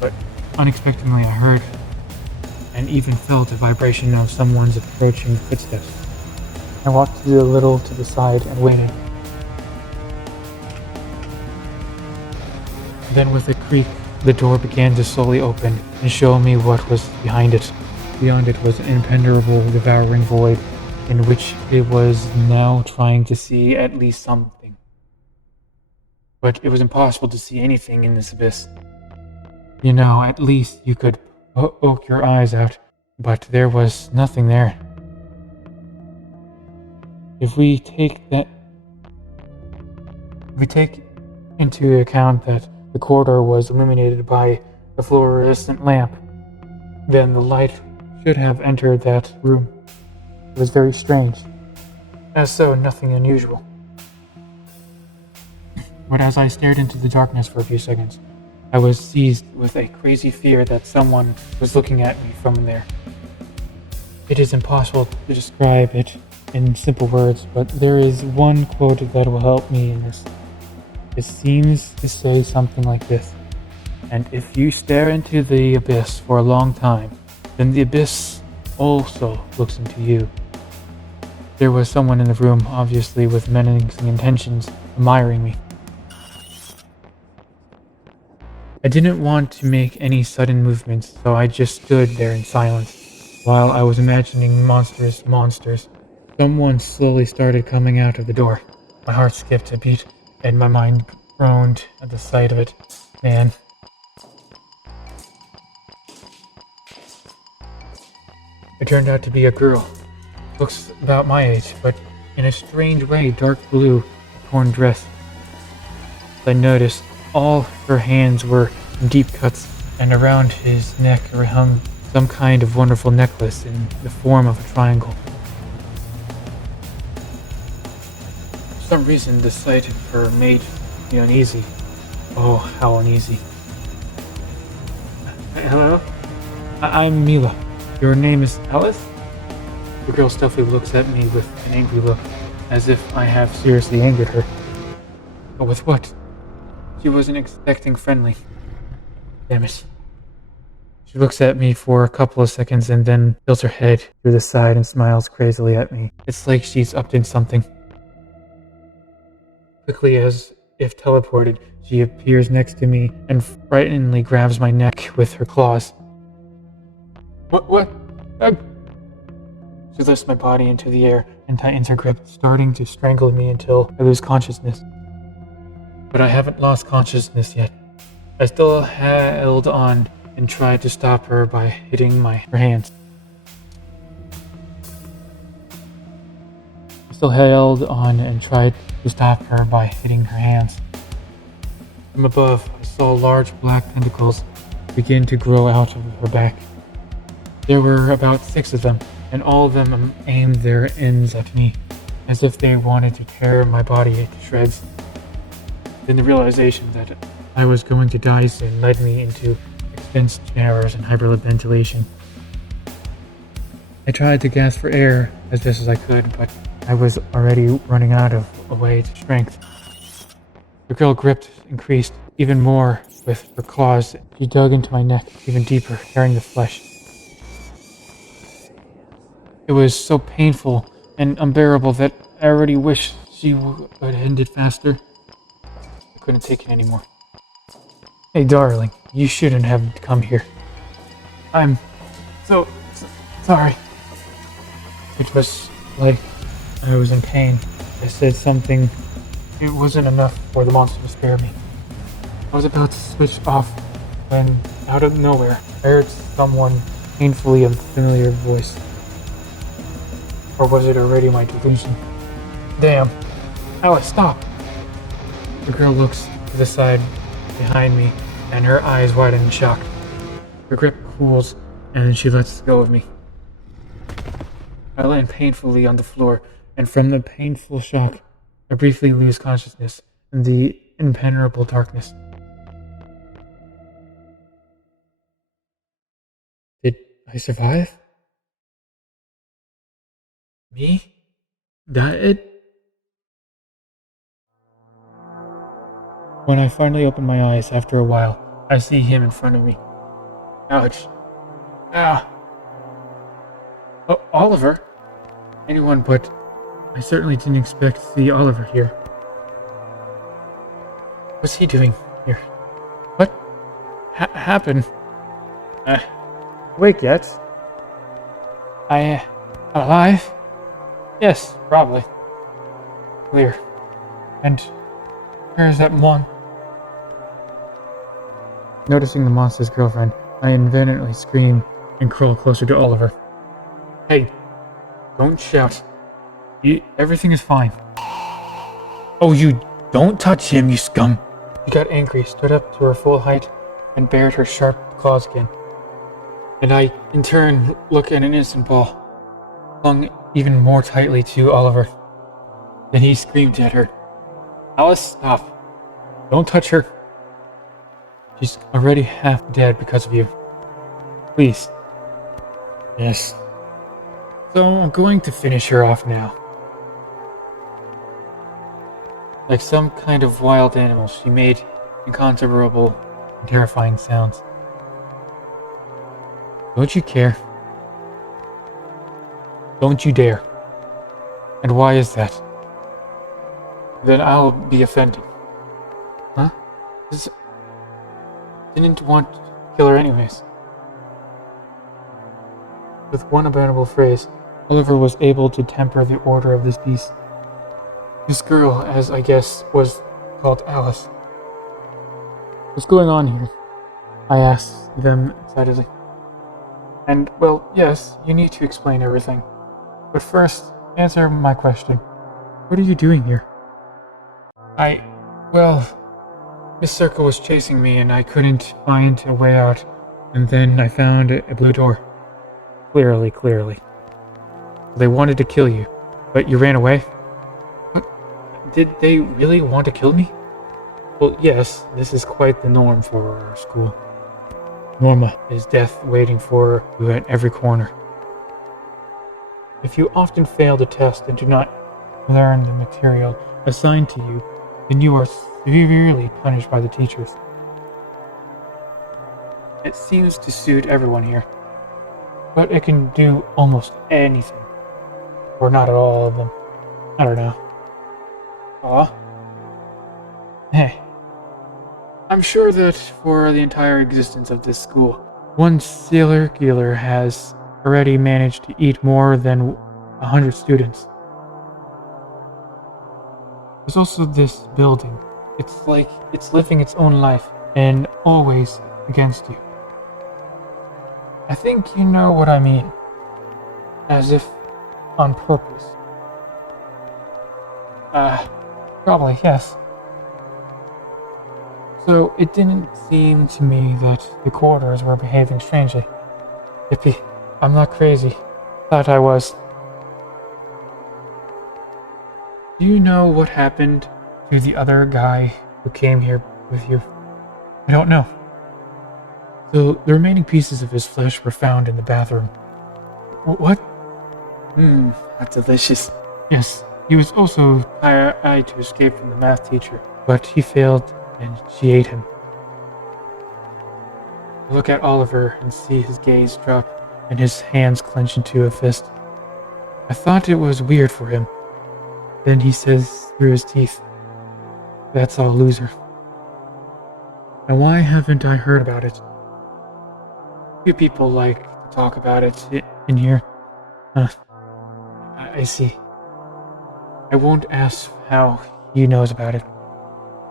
But unexpectedly I heard and even felt a vibration of someone's approaching footsteps. I walked a little to the side and waited. Then with a creak, the door began to slowly open and show me what was behind it. Beyond it was an impenetrable, devouring void in which it was now trying to see at least something. But it was impossible to see anything in this abyss. You know, at least you could poke your eyes out, but there was nothing there. If we take If we take into account that the corridor was illuminated by a fluorescent lamp, then the light should have entered that room. It was very strange. As so, nothing unusual. But as I stared into the darkness for a few seconds, I was seized with a crazy fear that someone was looking at me from there. It is impossible to describe it in simple words, but there is one quote that will help me in this. It seems to say something like this: "And if you stare into the abyss for a long time, then the abyss also looks into you." There was someone in the room, obviously with menacing intentions, admiring me. I didn't want to make any sudden movements, so I just stood there in silence while I was imagining monstrous monsters. Someone slowly started coming out of the door. My heart skipped a beat, and my mind groaned at the sight of it. Man. It turned out to be a girl. Looks about my age, but in a strange way dark blue, torn dress. I noticed all her hands were in deep cuts, and around his neck hung some kind of wonderful necklace in the form of a triangle. For some reason, the sight of her made me uneasy. Oh, how uneasy. Hello? I'm Mila. Your name is Alice? The girl stealthily looks at me with an angry look, as if I have seriously angered her. But with what? She wasn't expecting friendly. Damn it. She looks at me for a couple of seconds and then tilts her head to the side and smiles crazily at me. It's like she's up to something. Quickly, as if teleported, she appears next to me and frighteningly grabs my neck with her claws. What? She lifts my body into the air and tightens her grip, starting to strangle me until I lose consciousness. But I haven't lost consciousness yet. I still held on and tried to stop her by hitting her hands. From above, I saw large black tentacles begin to grow out of her back. There were about 6 of them, and all of them aimed their ends at me, as if they wanted to tear my body to shreds. Then the realization that I was going to die soon led me into expense errors and hyperventilation. I tried to gasp for air as best as I could, but I was already running out of a way to strength. The girl gripped increased even more with her claws. She dug into my neck even deeper, tearing the flesh. It was so painful and unbearable that I already wished she would end it faster. I couldn't take it anymore. Hey darling, you shouldn't have come here. I'm so sorry. It was like I was in pain. I said something. It wasn't enough for the monster to spare me. I was about to switch off when, out of nowhere, I heard someone painfully familiar voice. Or was it already my delusion? Damn. Alice, stop! The girl looks to the side behind me, and her eyes widen in shock. Her grip cools, and then she lets go of me. I land painfully on the floor, and from the painful shock, I briefly lose consciousness in the impenetrable darkness. Did I survive? Me? That it? When I finally open my eyes after a while, I see him in front of me. Ouch. Ah. Oh, Oliver? Anyone but... I certainly didn't expect to see Oliver here. What's he doing here? What happened? Awake yet? Alive? Yes, probably. Clear. And where's that one? Noticing the monster's girlfriend, I inventively scream and crawl closer to Oliver. Hey, don't shout. Everything is fine. Oh, you Don't touch him, you scum! She got angry, stood up to her full height, and bared her sharp claws again. And I, in turn, look at an innocent ball, clung even more tightly to Oliver. Then he screamed at her. Alice, stop. Don't touch her. She's already half dead because of you. Please. Yes. So I'm going to finish her off now. Like some kind of wild animal, she made incontrovertible and terrifying sounds. Don't you care? Don't you dare. And why is that? Then I'll be offended. Huh? Didn't want to kill her anyways. With one abominable phrase, Oliver was able to temper the order of this beast. This girl, as I guess, was called Alice. What's going on here? I asked them excitedly. And, well, yes, you need to explain everything. But first, answer my question. What are you doing here? Ms. was chasing me and I couldn't find a way out. And then I found a blue door. Clearly. They wanted to kill you, but you ran away? What? Did they really want to kill me? Well, yes, this is quite the norm for our school. Norma is death waiting for you at every corner. If you often fail the test and do not learn the material assigned to you, then you are severely punished by the teachers. It seems to suit everyone here, but it can do almost anything. Or not at all of them. I don't know. Aw. Hey. I'm sure that for the entire existence of this school, one serial killer has already managed to eat more than 100 students. There's also this building. It's like it's living its own life, and always against you. I think you know what I mean. As if on purpose. Probably, yes. So it didn't seem to me that the quarters were behaving strangely. Yippee, I'm not crazy. Thought I was. Do you know what happened to the other guy who came here with you? I don't know. So the remaining pieces of his flesh were found in the bathroom. What? That's delicious. Yes, he was also tried to escape from the math teacher, but he failed and she ate him. I look at Oliver and see his gaze drop and his hands clench into a fist. I thought it was weird for him. Then he says through his teeth, "That's all, loser." And why haven't I heard about it? Few people like to talk about it in here. I see. I won't ask how he knows about it.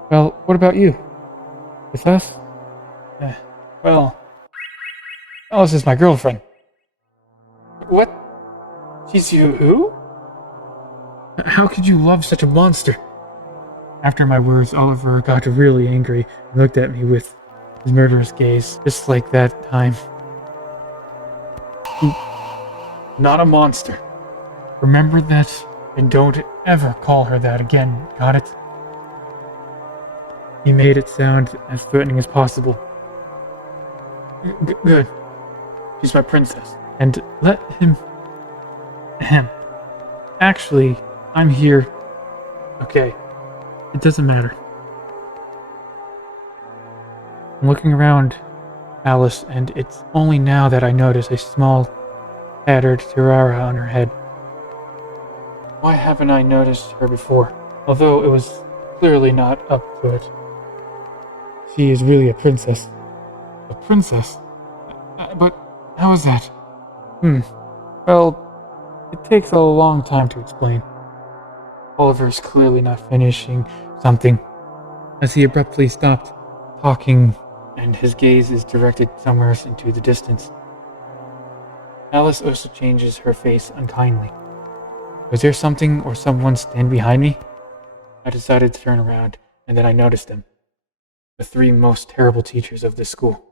Well, what about you? With us? Well, Alice is my girlfriend. What? She's who? How could you love such a monster? After my words, Oliver got really angry and looked at me with his murderous gaze, just like that time. Not a monster. Remember that, and don't ever call her that again, got it? He made it sound as threatening as possible. Good. She's my princess. And let him... Actually, I'm here. Okay. It doesn't matter. I'm looking around Alice, and it's only now that I notice a small, tattered tiara on her head. Why haven't I noticed her before? Although it was clearly not up to it. She is really a princess. A princess? But how is that? Well, it takes a long time to explain. Oliver's clearly not finishing something, as he abruptly stopped talking and his gaze is directed somewhere into the distance. Alice also changes her face unkindly. Was there something or someone stand behind me? I decided to turn around, and then I noticed them. The three most terrible teachers of this school.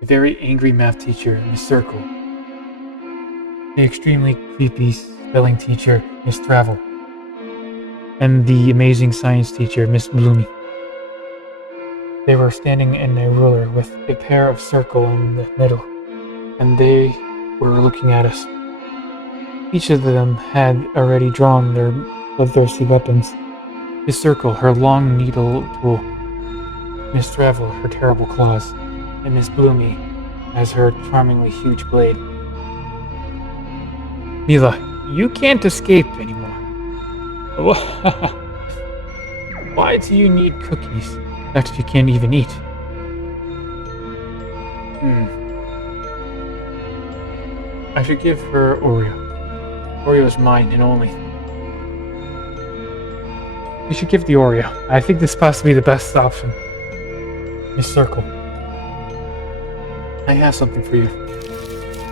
The very angry math teacher, 𝒔𝒂𝒂𝒏𝒂. The extremely creepy spelling teacher, 𝒔𝒊𝒂𝒏𝒂. And the amazing science teacher, Miss Bloomy. They were standing in a ruler with a pair of circle in the middle, and they were looking at us. Each of them had already drawn their bloodthirsty weapons. 𝒔𝒂𝒂, her long needle tool, 𝒔𝒊𝒂𝒏, her terrible claws, and Miss Bloomy as her charmingly huge blade. Mila, you can't escape anymore. Why do you need cookies that you can't even eat? I should give her Oreo. Oreo is mine and only. We should give the Oreo. I think this is possibly the best option. 𝒔𝒂𝒂𝒏. I have something for you.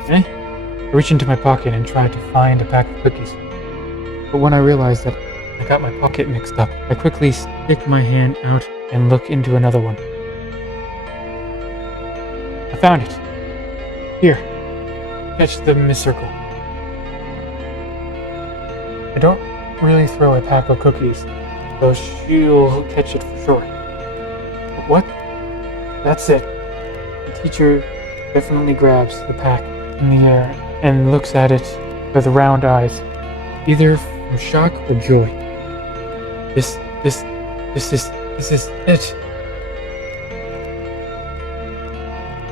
Eh? I reach into my pocket and try to find a pack of cookies. But when I realized that I got my pocket mixed up, I quickly stick my hand out and look into another one. I found it. Here. Catch the 𝒔𝒂𝒂𝒏. I don't really throw a pack of cookies, though she'll catch it for sure. But what? That's it. The teacher definitely grabs the pack in the air and looks at it with round eyes, either from shock or joy. This is it.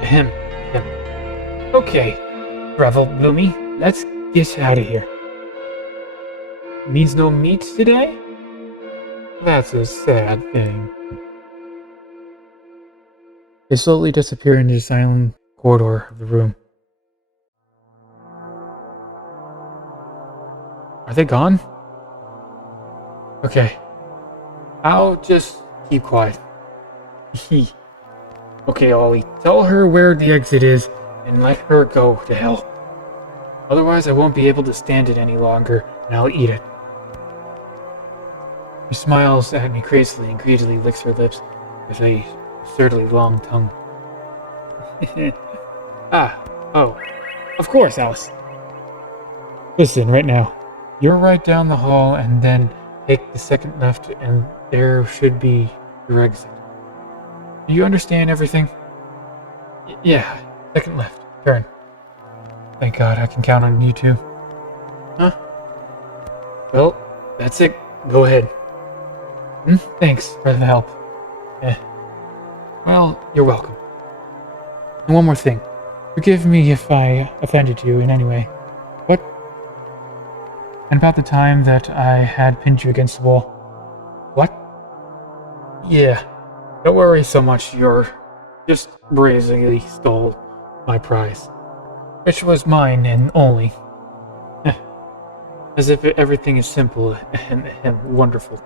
Him. Okay, 𝒔𝒊𝒏𝒈, let's get out of here. Means no meat today? That's a sad thing. They slowly disappear into the silent corridor of the room. Are they gone? Okay. I'll just keep quiet. Okay, Ollie, tell her where the exit is and let her go to hell. Otherwise, I won't be able to stand it any longer, and I'll eat it. She smiles at me crazily and greedily licks her lips with a absurdly long tongue. Oh, of course, Alice. Listen, right now. You're right down the hall, and then take the second left, and there should be your exit. Do you understand everything? Yeah, second left, turn. Thank God, I can count on you too. Huh? Well, that's it. Go ahead. Thanks for the help. Well, you're welcome. And one more thing. Forgive me if I offended you in any way. What? And about the time that I had pinned you against the wall. What? Yeah. Don't worry so much. You're just brazenly stole my prize, which was mine and only. As if everything is simple and wonderful.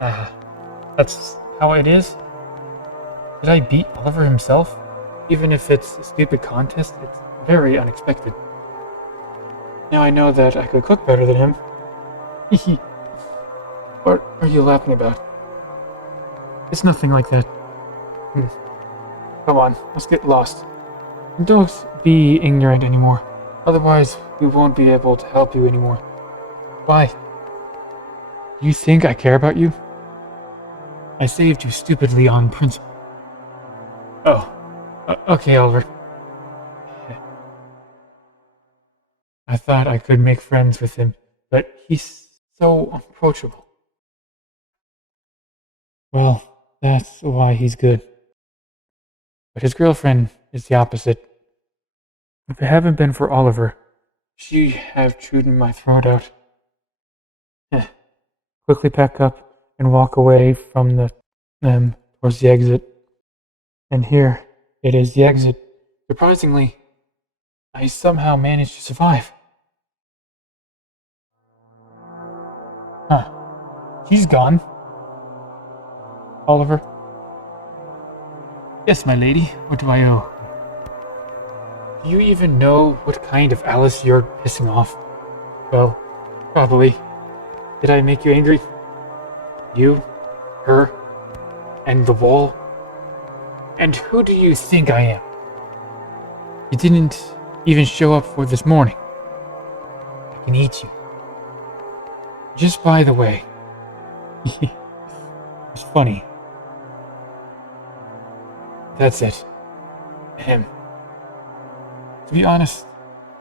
That's how it is? Did I beat Oliver himself? Even if it's a stupid contest, it's very unexpected. Now I know that I could cook better than him. What are you laughing about? It's nothing like that. Come on, let's get lost. And don't be ignorant anymore. Otherwise, we won't be able to help you anymore. Why? Do you think I care about you? I saved you stupidly on principle. Oh, okay, Oliver. I thought I could make friends with him, but he's so approachable. Well, that's why he's good. But his girlfriend is the opposite. If it hadn't been for Oliver, she'd have chewed my throat out. Quickly pack up and walk away from them towards the exit. And here it is, the exit. Surprisingly, I somehow managed to survive. He's gone. Oliver? Yes, my lady. What do I owe? Do you even know what kind of Alice you're pissing off? Well, probably. Did I make you angry? You, her, and the wall? And who do you think I am? You didn't even show up for this morning. I can eat you. Just by the way, it's funny. That's it. Him. To be honest,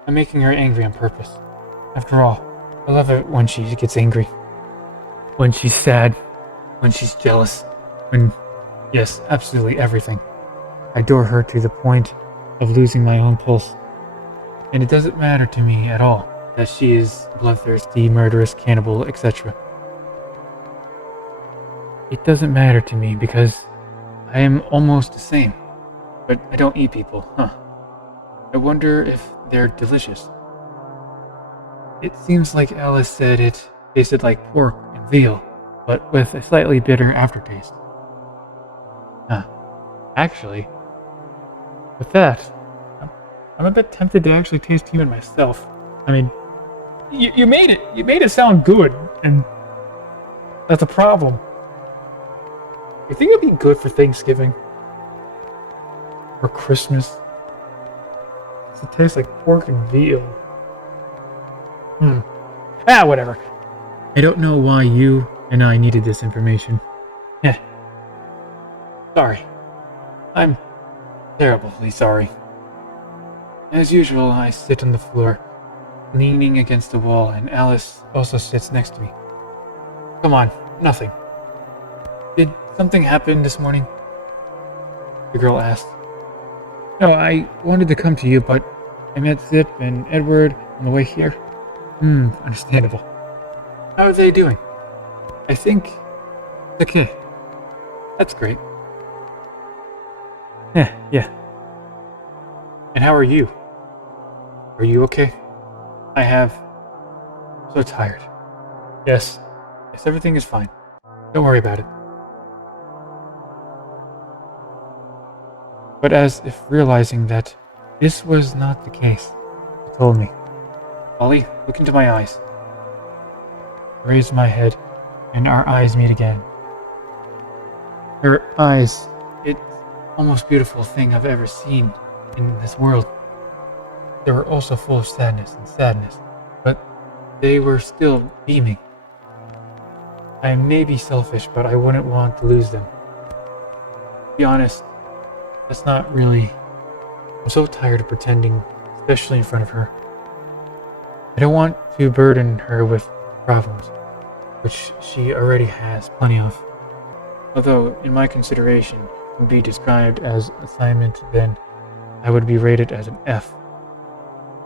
I'm making her angry on purpose. After all, I love it when she gets angry. When she's sad. When she's jealous. Yes, absolutely everything. I adore her to the point of losing my own pulse. And it doesn't matter to me at all that she is bloodthirsty, murderous, cannibal, etc. It doesn't matter to me because I am almost the same. But I don't eat people, huh? I wonder if they're delicious. It seems like Alice said it tasted like pork and veal, but with a slightly bitter aftertaste. Huh. Actually, with that, I'm a bit tempted to actually taste human myself. I mean, you made it. You made it sound good, and that's a problem. You think it'd be good for Thanksgiving? Or Christmas? Does it taste like pork and veal? Whatever. I don't know why you and I needed this information. Sorry. I'm terribly sorry. As usual, I sit on the floor, leaning against the wall, and Alice also sits next to me. Come on, nothing. Did something happen this morning? The girl asked. No, I wanted to come to you, but I met Zip and Edward on the way here. Understandable. How are they doing? I think it's okay. That's great. Yeah. And how are you? Are you okay? I'm so tired. Yes, everything is fine. Don't worry about it. But as if realizing that this was not the case, he told me, Ollie, look into my eyes. I raised my head, and our eyes meet again. Her eyes, it's the most beautiful thing I've ever seen in this world. They were also full of sadness, but they were still beaming. I may be selfish, but I wouldn't want to lose them. To be honest, that's not really... I'm so tired of pretending, especially in front of her. I don't want to burden her with problems, which she already has plenty of. Although, in my consideration, it would be described as assignment, then I would be rated as an F.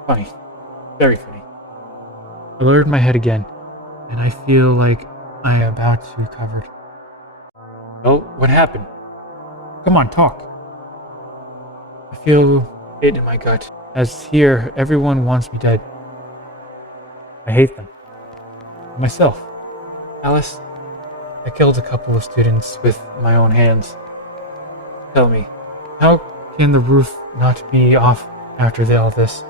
Funny. Very funny. I lowered my head again, and I feel like I am about to be covered. Well, what happened? Come on, talk. I feel it in my gut, as here everyone wants me dead. I hate them. Myself. Alice, I killed a couple of students with my own hands. Tell me, how can the roof not be off after all this?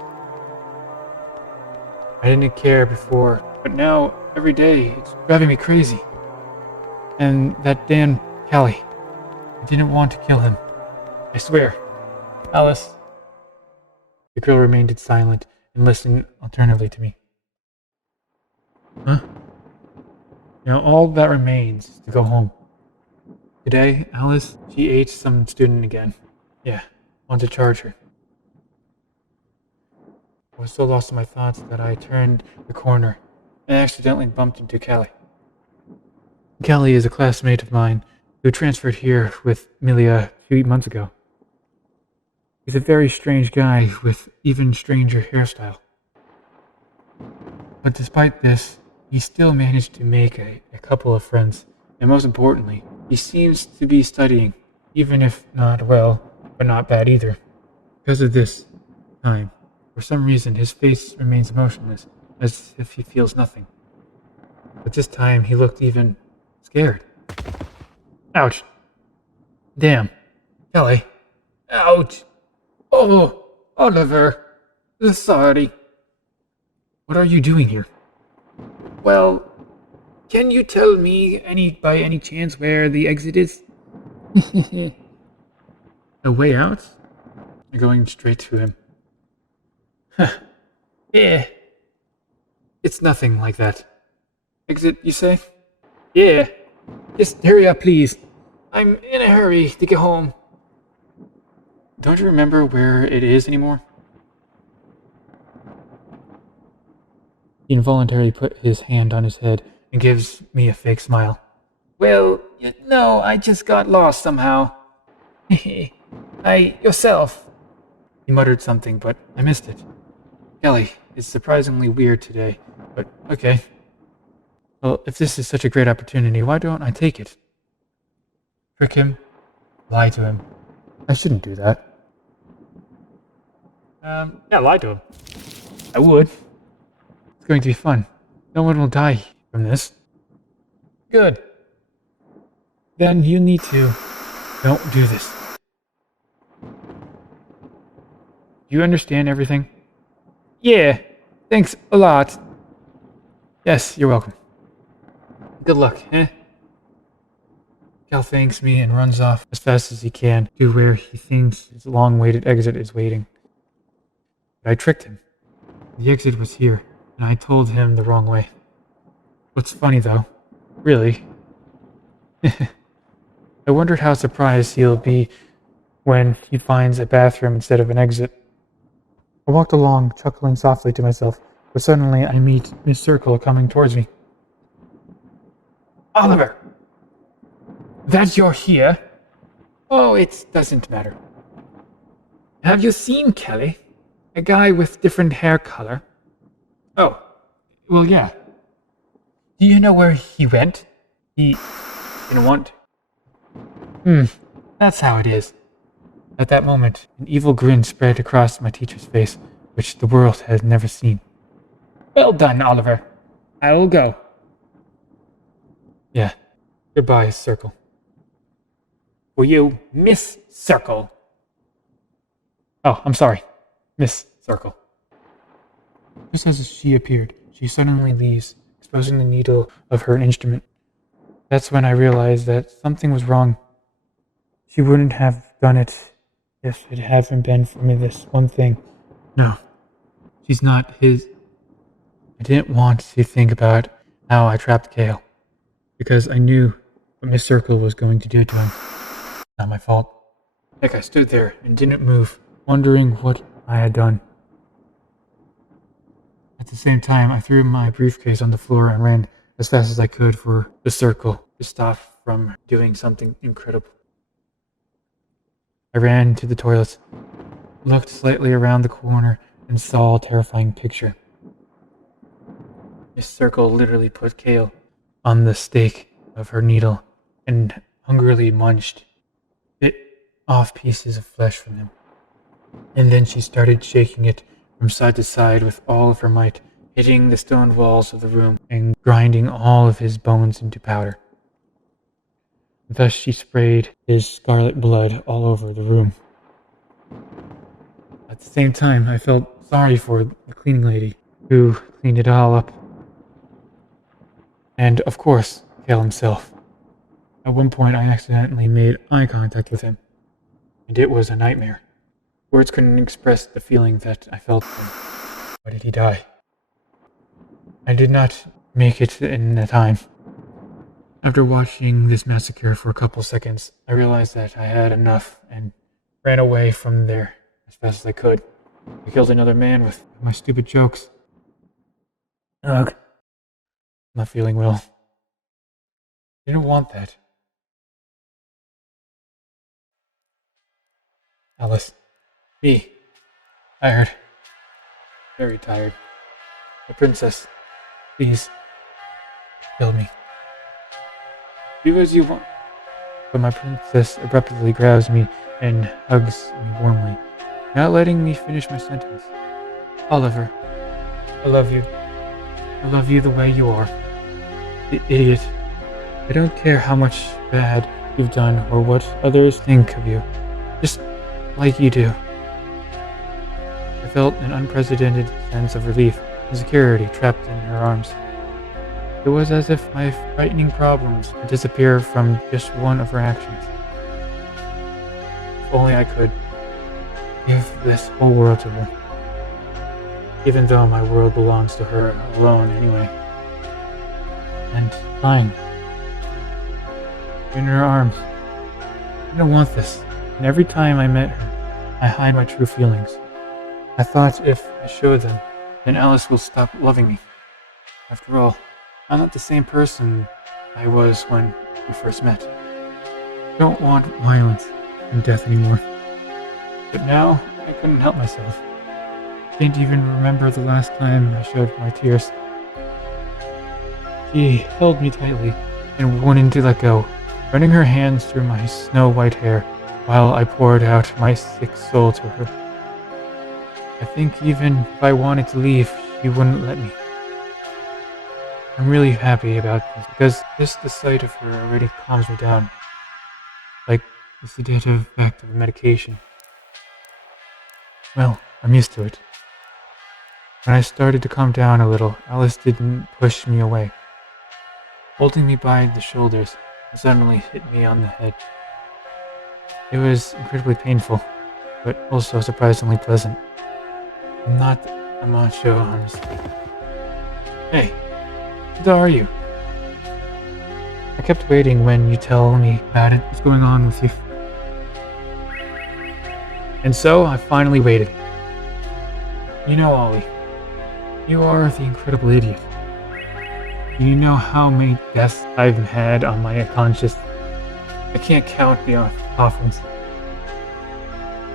I didn't care before, but now, every day, it's driving me crazy. And that Dan Callie, I didn't want to kill him. I swear. Alice. The girl remained silent and listened alternately to me. Huh? Now all that remains is to go home. Today, Alice, she ate some student again. Yeah, want to charge her. I was so lost in my thoughts that I turned the corner and accidentally bumped into Callie. Callie is a classmate of mine who transferred here with Milia a few months ago. He's a very strange guy with even stranger hairstyle. But despite this, he still managed to make a couple of friends, and most importantly, he seems to be studying, even if not well, but not bad either. Because of this time, for some reason his face remains motionless, as if he feels nothing. But this time he looked even scared. Ouch. Damn. Kelly. Ouch. Oh, Oliver. Sorry. What are you doing here? Well, can you tell me by any chance where the exit is? A way out? I'm going straight to him. Yeah. It's nothing like that. Exit, you say? Yeah. Just hurry up, please. I'm in a hurry to get home. Don't you remember where it is anymore? He involuntarily put his hand on his head and gives me a fake smile. Well, no, I just got lost somehow. Yourself. He muttered something, but I missed it. Kelly, it's surprisingly weird today, but okay. Well, if this is such a great opportunity, why don't I take it? Trick him, lie to him. I shouldn't do that. Yeah, lie to him. I would. It's going to be fun. No one will die from this. Good. Then you need to. Don't do this. Do you understand everything? Yeah. Thanks a lot. Yes, you're welcome. Good luck, eh? Cal thanks me and runs off as fast as he can to where he thinks his long-awaited exit is waiting. But I tricked him. The exit was here, and I told him the wrong way. What's funny though, really, I wondered how surprised he'll be when he finds a bathroom instead of an exit. I walked along, chuckling softly to myself, but suddenly I meet 𝒔𝒂𝒂 coming towards me. Oliver! That you're here? Oh, it doesn't matter. Have you seen Kelly? A guy with different hair color? Oh, well, yeah. Do you know where he went? He didn't want to. That's how it is. At that moment, an evil grin spread across my teacher's face, which the world had never seen. Well done, Oliver. I will go. Yeah. Goodbye, Circle. For you, Miss Circle. Oh, I'm sorry. Miss Circle. Just as she appeared, she suddenly leaves, exposing the needle of her instrument. That's when I realized that something was wrong. She wouldn't have done it if it hadn't been for me this one thing. No, she's not his. I didn't want to think about how I trapped Kale, because I knew what Miss Circle was going to do to him. Not my fault. Heck, I stood there and didn't move, wondering what I had done. At the same time, I threw my briefcase on the floor and ran as fast as I could for the circle to stop from doing something incredible. I ran to the toilet, looked slightly around the corner, and saw a terrifying picture. Miss Circle literally put Kale on the stake of her needle and hungrily bit off pieces of flesh from him. And then she started shaking it from side to side with all of her might, hitting the stone walls of the room and grinding all of his bones into powder. Thus she sprayed his scarlet blood all over the room. At the same time, I felt sorry for the cleaning lady, who cleaned it all up. And, of course, Kale himself. At one point, I accidentally made eye contact with him, and it was a nightmare. Words couldn't express the feeling that I felt for him. Why did he die? I did not make it in the time. After watching this massacre for a couple seconds, I realized that I had enough and ran away from there as fast as I could. I killed another man with my stupid jokes. Ugh. I'm not feeling well. I didn't want that. Alice. Me. Tired. Very tired. The princess. Please. Kill me. Do as you want. But my princess abruptly grabs me and hugs me warmly, not letting me finish my sentence. Oliver, I love you. I love you the way you are. The idiot. I don't care how much bad you've done or what others think of you. Just like you do. I felt an unprecedented sense of relief and security trapped in her arms. It was as if my frightening problems would disappear from just one of her actions. If only I could give this whole world to her. Even though my world belongs to her alone anyway. And lying in her arms. I don't want this. And every time I met her, I hide my true feelings. I thought if I showed them, then Alice will stop loving me. After all, I'm not the same person I was when we first met. I don't want violence and death anymore. But now, I couldn't help myself. I can't even remember the last time I showed my tears. She held me tightly and wanted to let go, running her hands through my snow-white hair while I poured out my sick soul to her. I think even if I wanted to leave, she wouldn't let me. I'm really happy about this because just the sight of her already calms me down, like the sedative effect of a medication. Well, I'm used to it. When I started to calm down a little, Alice didn't push me away. Holding me by the shoulders, suddenly hit me on the head. It was incredibly painful, but also surprisingly pleasant. I'm not a macho, honestly. Hey, how are you? I kept waiting when you tell me about it. What's going on with you? And so I finally waited. You know, Ollie, you are the incredible idiot. You know how many deaths I've had on my conscience. I can't count the offerings.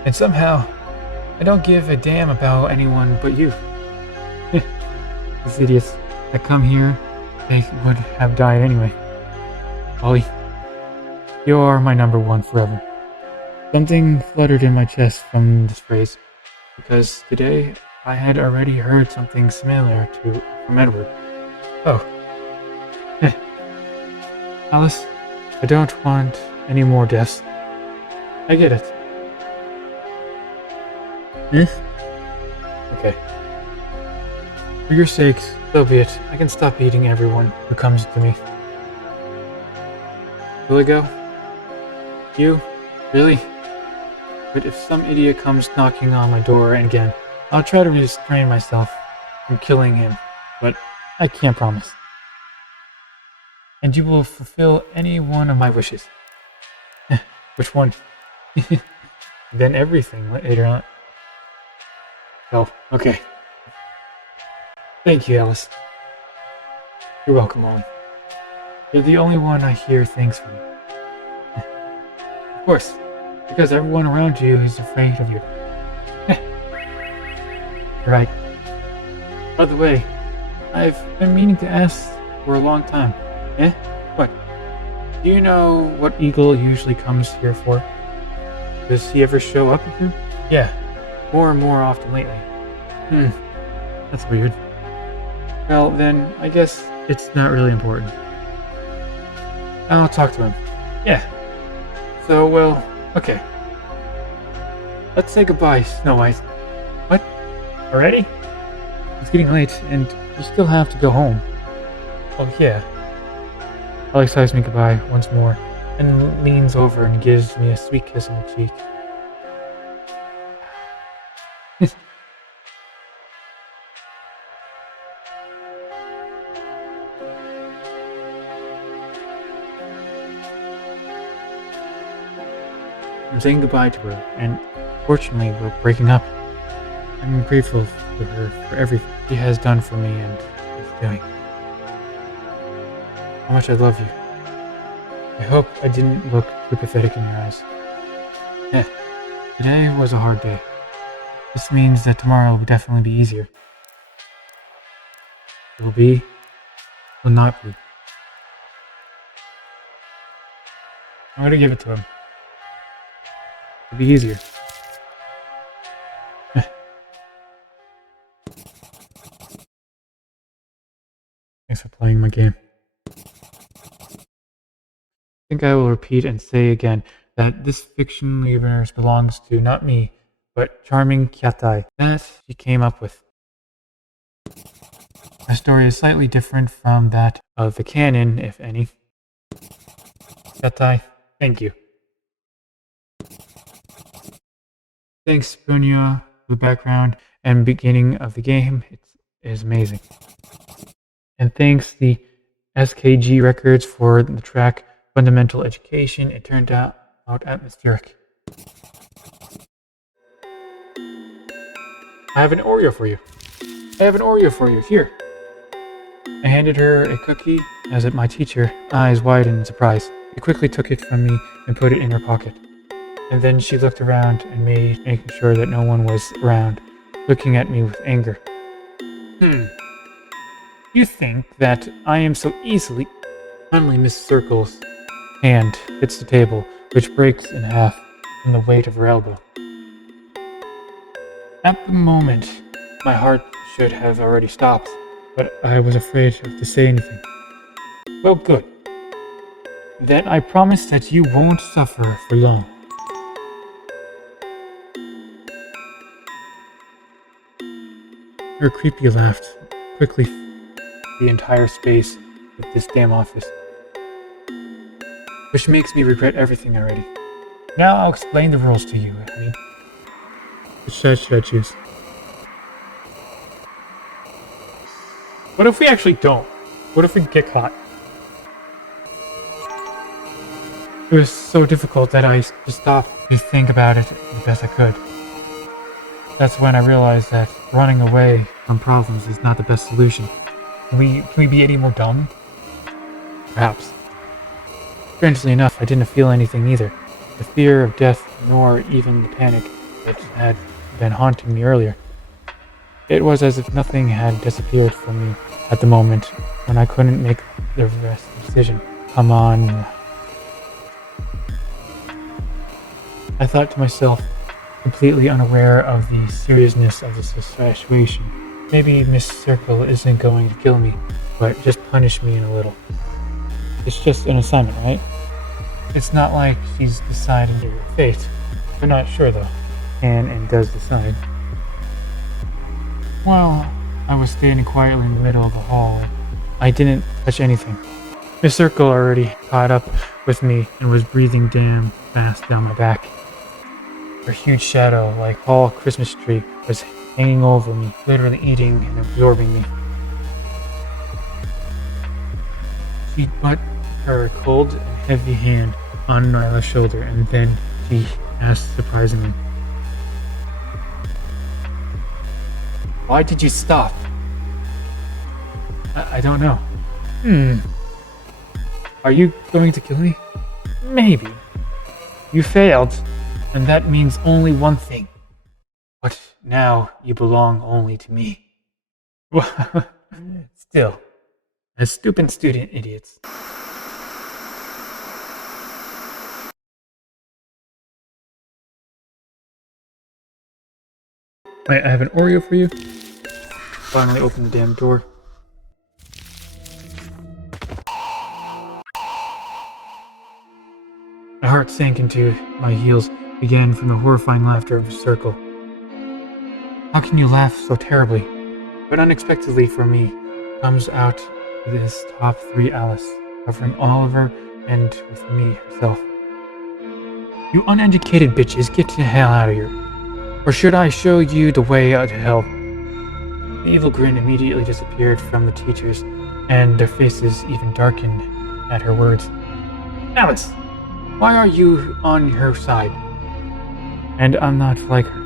And somehow, I don't give a damn about anyone but you. These idiots that come here, they would have died anyway. Ollie, you are my number one forever. Something fluttered in my chest from this phrase, because today I had already heard something similar from Edward. Oh. Alice, I don't want any more deaths. I get it. Okay. For your sakes, so be it. I can stop eating everyone who comes to me. Will I go? You? Really? But if some idiot comes knocking on my door again, I'll try to restrain myself from killing him, but I can't promise. And you will fulfill any one of my wishes. Which one? Then everything later on. Oh, okay. Thank you, Alice. You're welcome, Ollie. You're the only one I hear thanks from. Of course, because everyone around you is afraid of you. Right. By the way, I've been meaning to ask for a long time. What? Do you know what Eagle usually comes here for? Does he ever show up here? Yeah, more and more often lately. That's weird. Well, then, I guess it's not really important. I'll talk to him. Yeah. So, well, okay. Let's say goodbye, Snow White. What? Already? It's getting late, and you still have to go home. Oh, yeah. Alex hugs me goodbye once more, and leans over and gives me a sweet kiss on the cheek. I'm saying goodbye to her, and fortunately we're breaking up. I'm grateful to her for everything she has done for me and is doing. How much I love you. I hope I didn't look too pathetic in your eyes. Today was a hard day. This means that tomorrow will definitely be easier. Will be, will not be. I'm gonna give it to him. It'll be easier. Thanks for playing my game. I think I will repeat and say again that this fiction universe belongs to not me, but charming 𝒂𝒕𝒔 that she came up with. My story is slightly different from that of the canon, if any. 𝒂𝒕, thank you. Thanks, Punya, for the background and beginning of the game. It is amazing. And thanks the 𝒂𝒔 Records for the track Fundamental Education. It turned out atmospheric. I have an Oreo for you. Here. I handed her a cookie as my teacher, eyes wide in surprise. She quickly took it from me and put it in her pocket. And then she looked around and making sure that no one was around, looking at me with anger. You think that I am so easily... Suddenly Miss Circle's hand hits the table, which breaks in half from the weight of her elbow. At the moment, my heart should have already stopped, but I was afraid to say anything. Well, good. Then I promise that you won't suffer for long. Her creepy laugh quickly filled the entire space of this damn office, which makes me regret everything already. Now I'll explain the rules to you, honey. Which side should I choose? What if we actually don't? What if we get caught? It was so difficult that I just stopped to think about it as best I could. That's when I realized that running away from problems is not the best solution. Can we be any more dumb? Perhaps. Strangely enough, I didn't feel anything either. The fear of death, nor even the panic that had been haunting me earlier. It was as if nothing had disappeared from me at the moment when I couldn't make the rest decision. Come on. I thought to myself, completely unaware of the seriousness of the situation. Maybe Miss Circle isn't going to kill me, but just punish me a little. It's just an assignment, right? It's not like she's deciding your fate. We're not sure though. Can and does decide. While I was standing quietly in the middle of the hall, I didn't touch anything. Miss Circle already caught up with me and was breathing damn fast down my back. Her huge shadow, like a tall Christmas tree, was hanging over me, literally eating and absorbing me. She put her cold and heavy hand on my left shoulder, and then she asked surprisingly, "Why did you stop?" I don't know. Are you going to kill me? Maybe. You failed, and that means only one thing. But now you belong only to me. Still, as stupid student idiots. Wait, I have an Oreo for you. Finally open the damn door. My heart sank into my heels again from the horrifying laughter of the circle. How can you laugh so terribly? But unexpectedly for me, comes out this top 3 Alice, covering Oliver and with me herself. You uneducated bitches, get the hell out of here. Or should I show you the way out to hell? The evil grin immediately disappeared from the teachers, and their faces even darkened at her words. Alice, why are you on her side? And I'm not like her.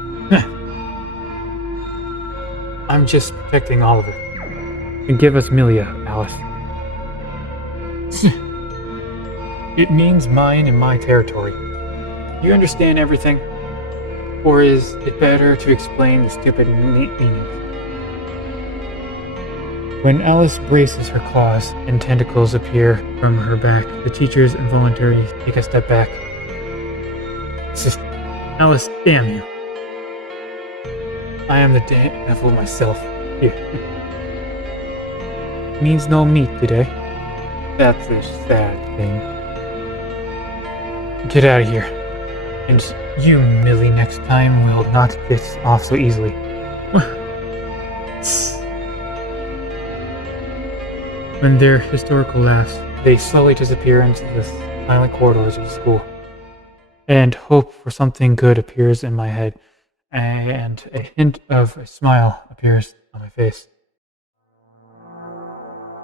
I'm just protecting Oliver. And give us Milia, Alice. It means mine and my territory. You understand everything? Or is it better to explain the stupid meaning? When Alice braces her claws and tentacles appear from her back, the teachers involuntarily take a step back. Alice, damn you. I am the devil myself. Here. Means no meat today. That's a sad thing. Get out of here. And you, Millie, next time will not get off so easily. When their historical laughs, they slowly disappear into the silent corridors of the school. And hope for something good appears in my head, and a hint of a smile appears on my face.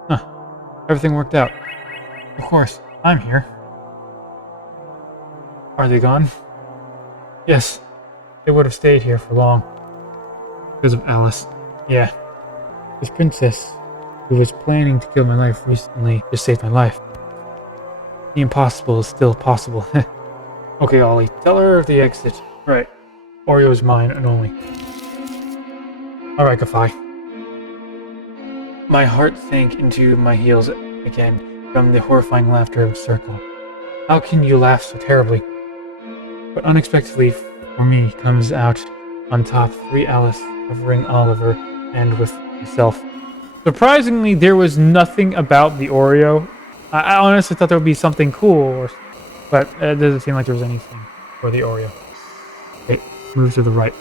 Huh. Everything worked out. Of course, I'm here. Are they gone? Yes. They would have stayed here for long. Because of Alice. Yeah. This princess who was planning to kill my life recently just saved my life. The impossible is still possible. Okay, Ollie, tell her of the exit. Right. Oreo is mine and only. Alright, 𝒂𝒕. My heart sank into my heels again from the horrifying laughter of the circle. How can you laugh so terribly? But unexpectedly for me comes out on top 3 Alice covering Oliver and with myself. Surprisingly, there was nothing about the Oreo. I honestly thought there would be something cool, but it doesn't seem like there was anything for the Oreo. Okay, move to the right.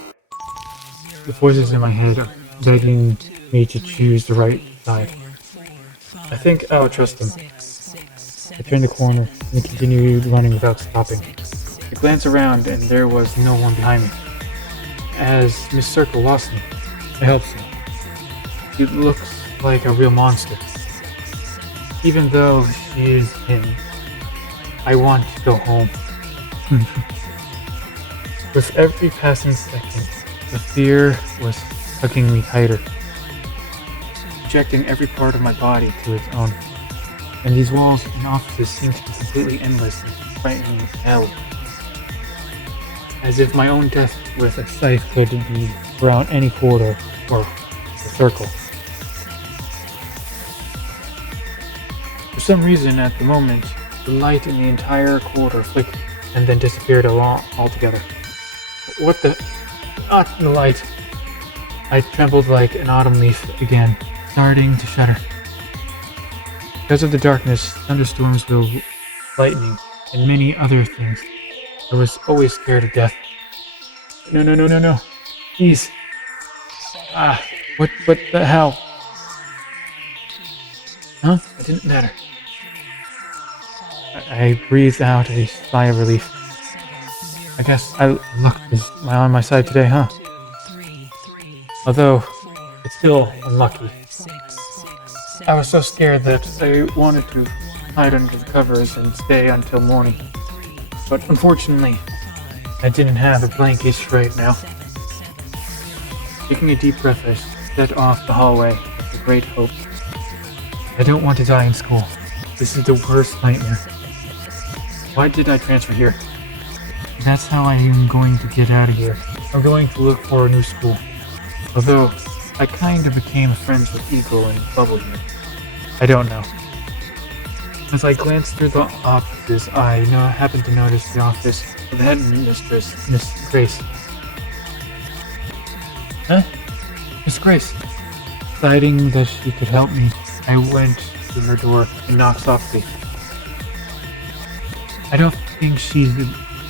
The voices in my head are begging me to choose the right side. I think I'll trust them. I turned the corner and continued running without stopping. I glanced around and there was no one behind me. As 𝒔𝒊𝒂𝒂 lost me, I helped him. He looks like a real monster. Even though she is him, I want to go home. With every passing second, the fear was hugging me tighter, projecting every part of my body to its own. And these walls and offices seemed to be completely endless and frightening as hell. As if my own death with a scythe could be around any corridor or a circle. For some reason, at the moment, the light in the entire corridor flickered and then disappeared altogether. What the? Not the light. I trembled like an autumn leaf again, starting to shudder. Because of the darkness, thunderstorms will lightning, and many other things. I was always scared of death. No. Please. What the hell? Huh? It didn't matter. I breathed out a sigh of relief. I guess luck is on my side today, huh? Although, it's still unlucky. I was so scared that I wanted to hide under the covers and stay until morning. But unfortunately, I didn't have a blanket right now. Taking a deep breath, I set off the hallway with a great hope. I don't want to die in school. This is the worst nightmare. Why did I transfer here? That's how I am going to get out of here. I'm going to look for a new school. Although, I kind of became friends with 𝒂𝒂𝒂 and Bubble here. I don't know. As I glanced through the offices, I happened to notice the office of the headmistress, Miss Grace. Huh? Miss Grace. Deciding that she could help me, I went to her door and knocked softly. I don't think she's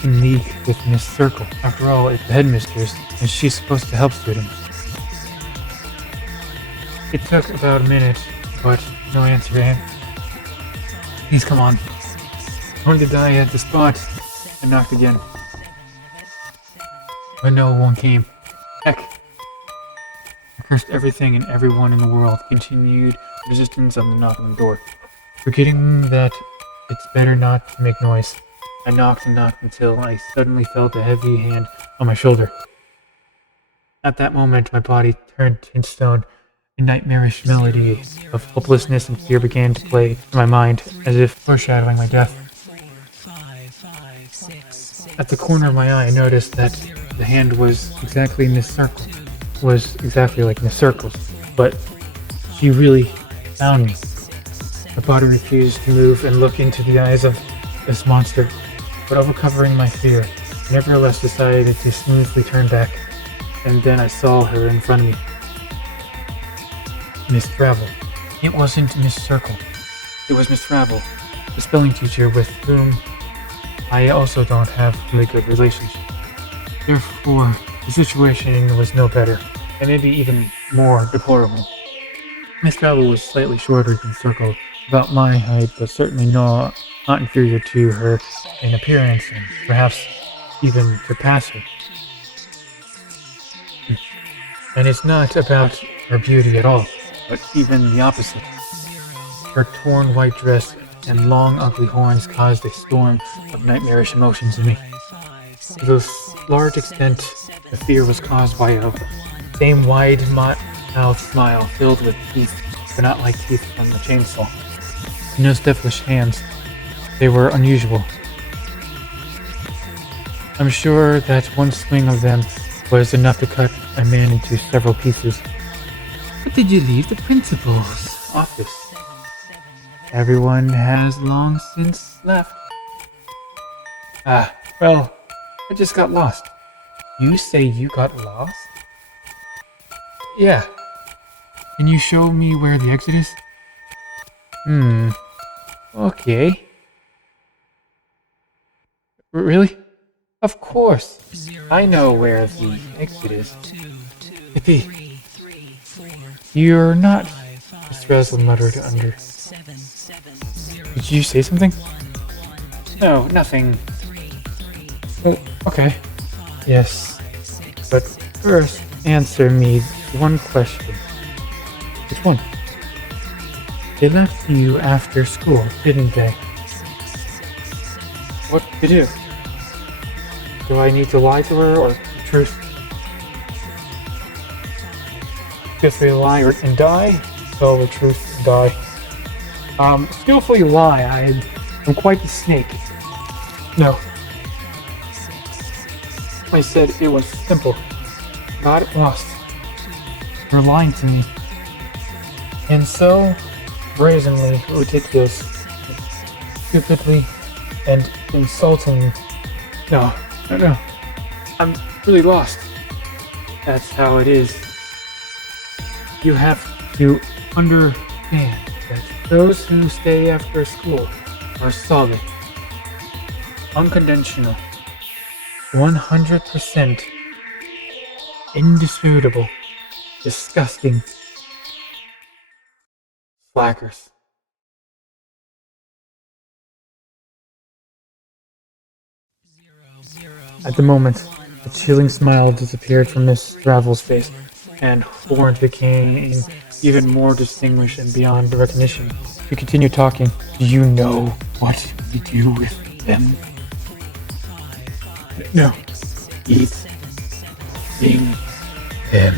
in league with 𝒔𝒊𝒂𝒂. After all, it's the headmistress, and she's supposed to help students. It took about a minute, but no answer came. Please come on. I wanted to die at the spot. I knocked again. But no one came. Heck. I cursed everything and everyone in the world, continued resistance on the knock on the door. Forgetting that it's better not to make noise, I knocked and knocked until I suddenly felt a heavy hand on my shoulder. At that moment, my body turned to stone. A nightmarish melody of hopelessness and fear began to play in my mind, as if foreshadowing my death. At the corner of my eye, I noticed that the hand was exactly 𝒔𝒊𝒂𝒂. Was exactly like 𝒔𝒊𝒂𝒂's, but she really found me. My body refused to move and look into the eyes of this monster, but overcovering my fear, I nevertheless decided to smoothly turn back, and then I saw her in front of me. 𝒔𝒊𝒂𝒂. It wasn't 𝒔𝒊𝒂𝒂. It was 𝒔𝒊𝒂𝒂, the spelling teacher with whom I also don't have a really good relationship. Therefore, the situation was no better, and maybe even more deplorable. 𝒔 was slightly shorter than Circle, about my height, but certainly not inferior to her in appearance, and perhaps even surpass her. And it's not about her beauty at all, but even the opposite. Her torn white dress and long ugly horns caused a storm of nightmarish emotions in me. To a large extent, the fear was caused by a same wide-mouthed smile filled with teeth, but not like teeth from a chainsaw. No devilish hands. They were unusual. I'm sure that one swing of them was enough to cut a man into several pieces. But did you leave the principal's office? Everyone has long since left. Well, I just got lost. You say you got lost? Yeah. Can you show me where the exit is? Okay. Really? Of course. I know where the exit is. 𝒕𝒂𝒃. You're not... Mr. Rizal muttered under. Did you say something? No, nothing. Okay. Yes. But first, answer me one question. Which one? They left you after school, didn't they? What to do? Do I need to lie to her, or the truth? Guess they lie and die, tell the truth and die. Skillfully lie, I'm quite the snake. No. I said it was simple. Got lost. You're lying to me. And so, brazenly, ridiculous, stupidly, and insulting. No. I'm really lost. That's how it is. You have to understand that those who stay after school are solid, unconventional, 100% indisputable, disgusting slackers. At the moment, the chilling smile disappeared from Miss Ravel's face, and horns became even more distinguished and beyond recognition. We continued talking. Do you know what we do with them? No. Eating them.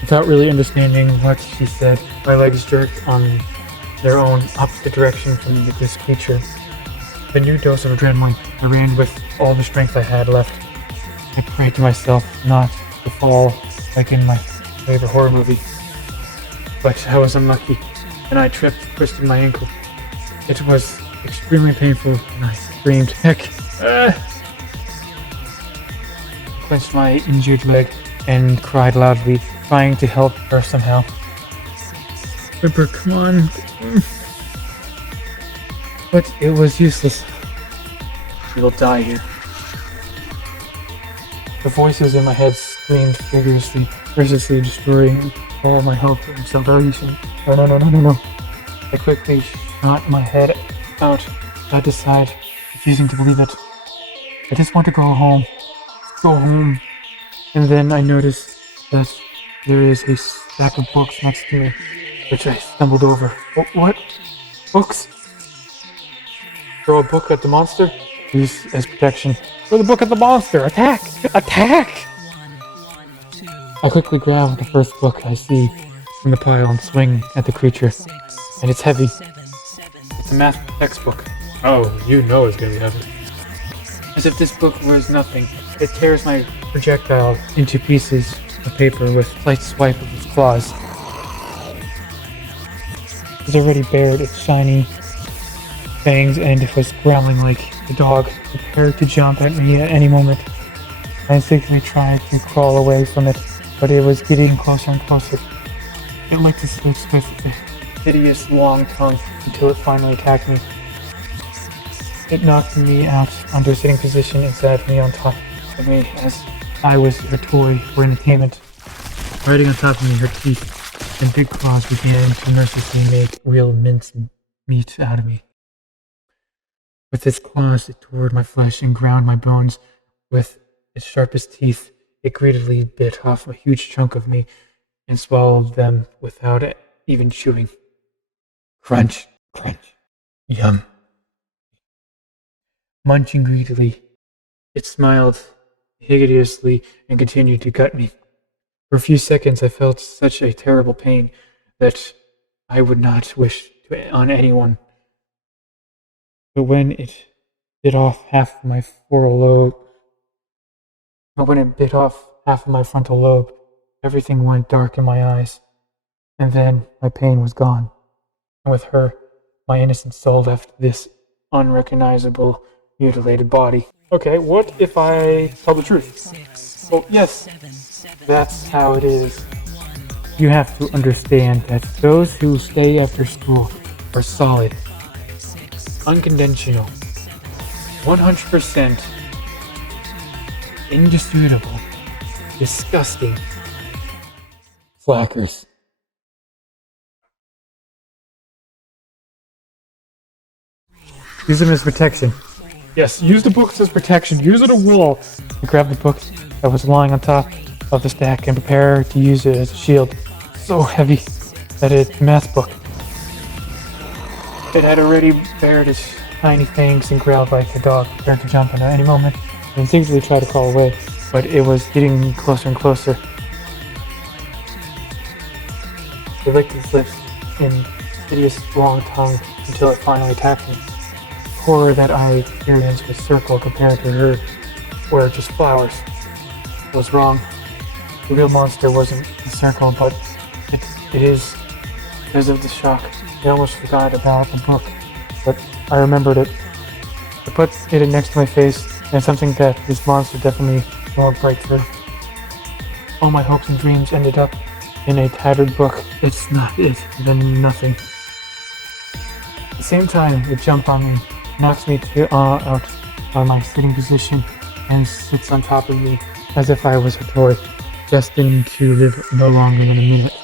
Without really understanding what she said, my legs jerked on their own opposite direction from this creature. The new dose of adrenaline, I ran with all the strength I had left. I prayed to myself not to fall like in my favorite horror movie. But I was unlucky, and I tripped, twisted my ankle. It was extremely painful, and I screamed, heck! I clenched my injured leg and cried loudly, trying to help her somehow. Ripper, come on. But it was useless. You'll die here. The voices in my head screamed vigorously, mercilessly destroying all my hope and salvation. No. I quickly shot my head out, side to side, refusing to believe it. I just want to go home. Go home. And then I noticed that there is a stack of books next to me, which I stumbled over. What? Books? Throw a book at the monster? Use as protection. Throw the book at the monster! Attack! Attack! I quickly grab the first book I see from the pile and swing at the creature. And it's heavy. It's a math textbook. Oh, you know it's gonna be heavy. As if this book was nothing, it tears my projectile into pieces of paper with a slight swipe of its claws. It was already bared its shiny fangs and it was growling like a dog, prepared to jump at me at any moment. I instinctively tried to crawl away from it, but it was getting closer and closer. It licked its lips with a hideous long tongue until it finally attacked me. It knocked me out onto a sitting position and sat me on top of me as I was her toy for entertainment. Riding on top of me, her teeth and big claws began to mercilessly make real mince meat out of me. With its claws, it tore my flesh and ground my bones. With its sharpest teeth, it greedily bit off a huge chunk of me and swallowed them without even chewing. Crunch, crunch, yum. Munching greedily, it smiled hideously and continued to gut me. For a few seconds I felt such a terrible pain that I would not wish on anyone. But when it bit off half of my frontal lobe, everything went dark in my eyes, and then my pain was gone, and with her, my innocent soul left this unrecognizable, mutilated body. Okay, what if I tell the truth? Well, yes, that's how it is. You have to understand that those who stay after school are solid, unconventional, 100% indisputable, disgusting slackers. Use them as protection. Yes, use the books as protection. Use it a wall. I grabbed the book that was lying on top of the stack and prepare to use it as a shield. So heavy that it's a math book. It had already bared its tiny fangs and growled like a dog prepared to jump in at any moment and instinctively tried to crawl away, but it was getting closer and closer. It licked its lips in hideous long tongue until it finally attacked me. The horror that I experienced was circle compared to her were just flowers. I was wrong. The real monster wasn't the circle, but it is because of the shock. I almost forgot about the book, but I remembered it. I put it next to my face, and it's something that this monster definitely won't break through. All my hopes and dreams ended up in a tattered book. It's not it, then nothing. At the same time, it jumped on me, knocks me out of my sitting position, and sits on top of me as if I was a toy, destined to live no longer than a minute.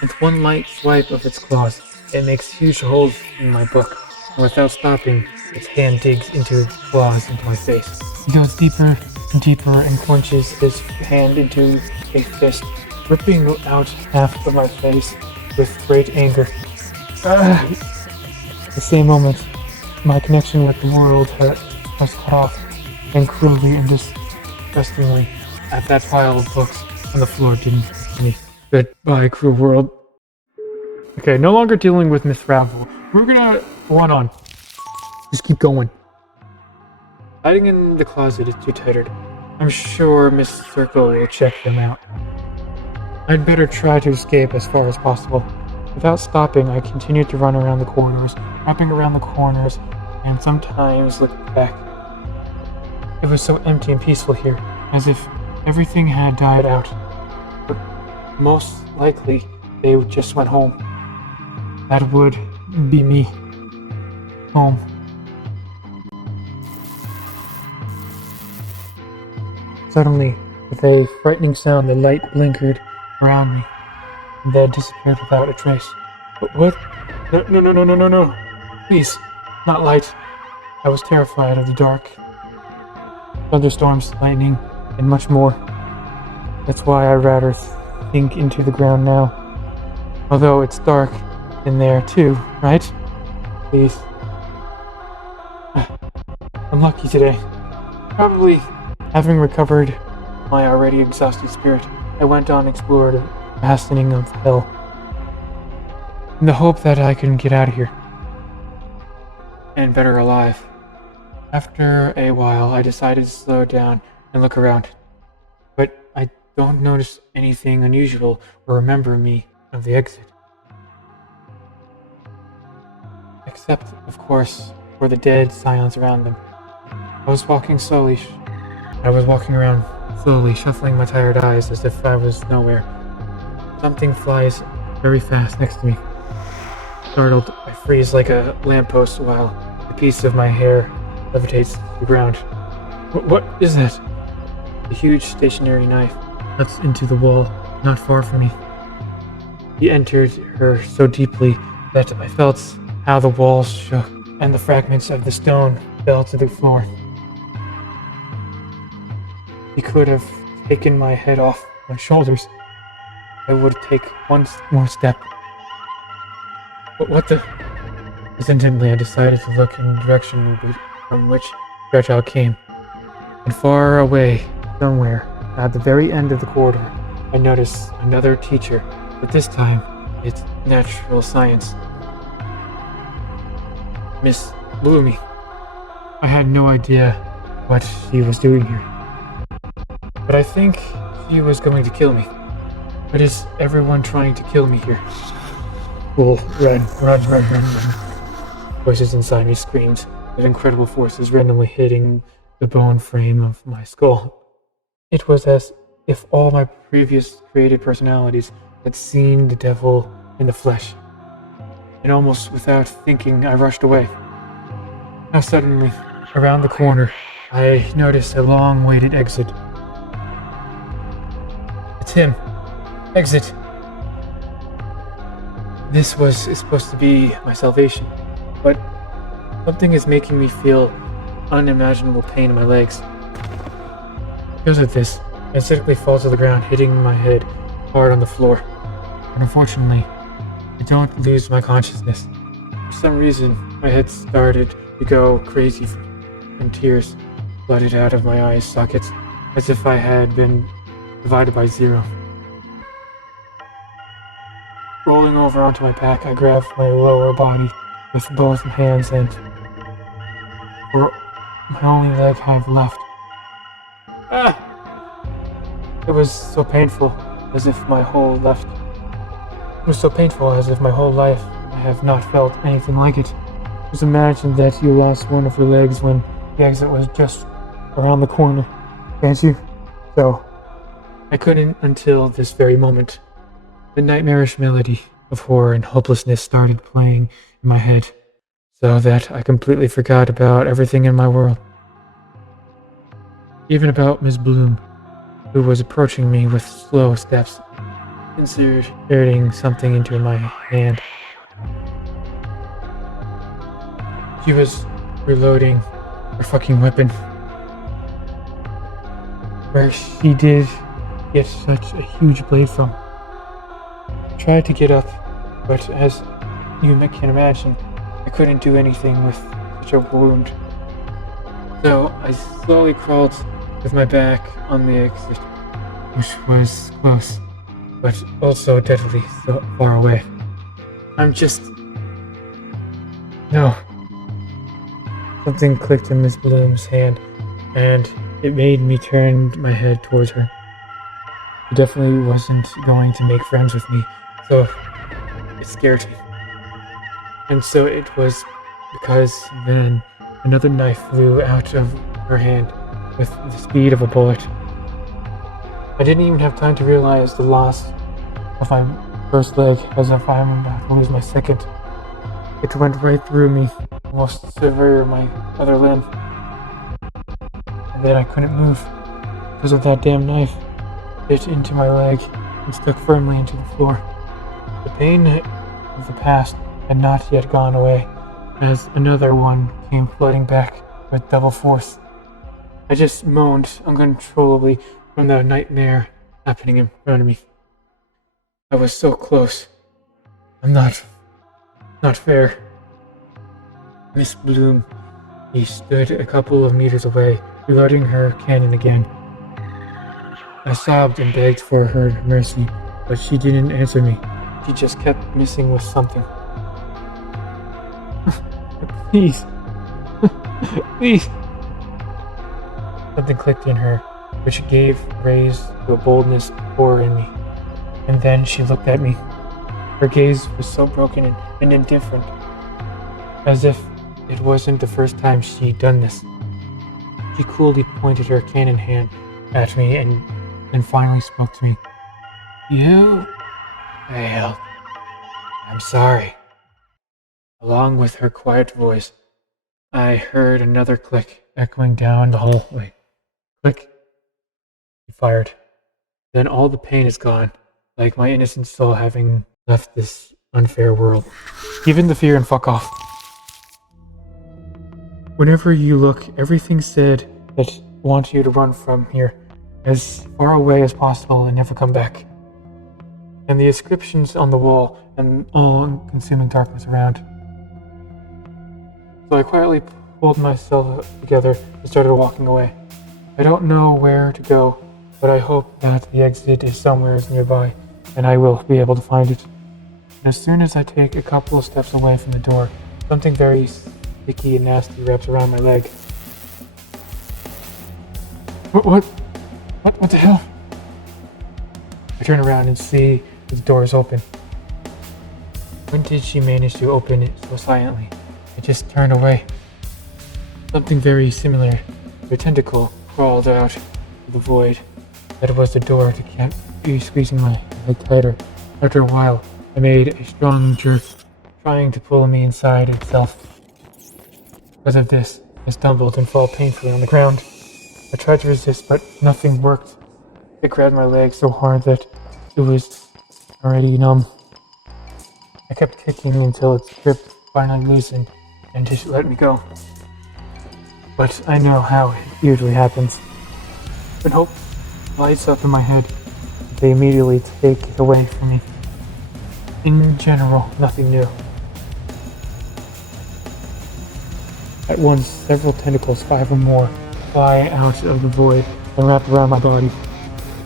With one light swipe of its claws, it makes huge holes in my book, and without stopping, its hand digs into its claws into my face. It goes deeper and deeper and clenches its hand into a fist, ripping out half of my face with great anger. At the same moment, my connection with the world was cut off, and cruelly and disgustingly, at that pile of books on the floor didn't hit me. Goodbye, cruel world. Okay, no longer dealing with Miss Ravel. We're gonna one on. Just keep going. Hiding in the closet is too tattered. I'm sure Miss Circle will check them out. I'd better try to escape as far as possible. Without stopping, I continued to run around the corridors, wrapping around the corners, and sometimes looking back. It was so empty and peaceful here, as if everything had died out. But most likely, they just went home. That would be me. Home. Suddenly, with a frightening sound, the light blinkered around me, and then disappeared without a trace. What? No. Please, not light. I was terrified of the dark. Thunderstorms, lightning, and much more. That's why I'd rather sink into the ground now. Although it's dark in there too, right? Please. I'm lucky today. Probably having recovered my already exhausted spirit, I went on and explored the fastening of hell in the hope that I could get out of here. And better alive. After a while, I decided to slow down and look around. But I don't notice anything unusual or remember me of the exit. Except, of course, for the dead silence around them. I was walking around slowly, shuffling my tired eyes as if I was nowhere. Something flies very fast next to me. Startled, I freeze like a lamppost while a piece of my hair levitates to the ground. What is that? A huge stationary knife cuts into the wall, not far from me. He entered her so deeply that I felt how the walls shook and the fragments of the stone fell to the floor. He could have taken my head off my shoulders. I would take one more step. But what the? Instinctively, I decided to look in the direction from which the child came. And far away, somewhere, at the very end of the corridor, I noticed another teacher, but this time, it's natural science. Miss Bloomy. I had no idea what she was doing here. But I think she was going to kill me. But is everyone trying to kill me here? Well, run. Voices inside me screamed, with incredible forces randomly hitting the bone frame of my skull. It was as if all my previous created personalities had seen the devil in the flesh. And almost without thinking, I rushed away. Now suddenly, around the corner, I noticed a long-awaited exit. It's him. Exit. This was supposed to be my salvation, but something is making me feel unimaginable pain in my legs. Because of this, I instantly fall to the ground, hitting my head hard on the floor. But unfortunately, I don't lose my consciousness. For some reason, my head started to go crazy and tears flooded out of my eye sockets, as if I had been divided by zero. Rolling over onto my back, I grabbed my lower body with both hands and for my only leg I have left. It was so painful, as if my whole life I have not felt anything like it. Just imagine that you lost one of your legs when the exit was just around the corner, can't you? So, I couldn't until this very moment. The nightmarish melody of horror and hopelessness started playing in my head, so that I completely forgot about everything in my world. Even about Miss Bloom, who was approaching me with slow steps, inserting something into my hand. She was reloading her fucking weapon. Where she did get such a huge blade from. I tried to get up, but as you can imagine, I couldn't do anything with such a wound. So I slowly crawled with my back on the exit, which was close, but also deadly so far away. No. Something clicked in Miss Bloom's hand, and it made me turn my head towards her. She definitely wasn't going to make friends with me, so it scared me. And so it was because then another knife flew out of her hand with the speed of a bullet. I didn't even have time to realize the loss of my first leg, as if I'm about to lose my second. It went right through me, almost severing my other limb. And then I couldn't move because of that damn knife. Bit into my leg and stuck firmly into the floor. The pain of the past had not yet gone away, as another one came flooding back with double force. I just moaned uncontrollably from the nightmare happening in front of me. I was so close. I'm not fair. Miss Bloom, he stood a couple of meters away, reloading her cannon again. I sobbed and begged for her mercy, but she didn't answer me. She just kept missing with something. Please. Please. Something clicked in her, which gave rise to a boldness horror in me. And then she looked at me. Her gaze was so broken and indifferent, as if it wasn't the first time she'd done this. She coolly pointed her cannon hand at me and then finally spoke to me. You failed. I'm sorry. Along with her quiet voice, I heard another click echoing down the hallway. Click. She fired. Then all the pain is gone, like my innocent soul having left this unfair world. Even the fear and fuck off. Whenever you look, everything said that wants you to run from here as far away as possible and never come back. And the inscriptions on the wall and all-consuming darkness around. So I quietly pulled myself together and started walking away. I don't know where to go, but I hope that the exit is somewhere nearby and I will be able to find it. And as soon as I take a couple of steps away from the door, something very sticky and nasty wraps around my leg. What the hell? I turn around and see the door is open. When did she manage to open it so silently? I just turned away. Something very similar to a tentacle crawled out of the void. That was the door to keep squeezing my leg tighter. After a while, I made a strong jerk, trying to pull me inside itself. Because of this, I stumbled and fell painfully on the ground. I tried to resist, but nothing worked. It grabbed my leg so hard that it was already numb. I kept kicking until its grip finally loosened and just let me go. But I know how it usually happens. When hope lights up in my head, they immediately take it away from me. In general, nothing new. At once, several tentacles, 5 or more, fly out of the void and wrap around my body.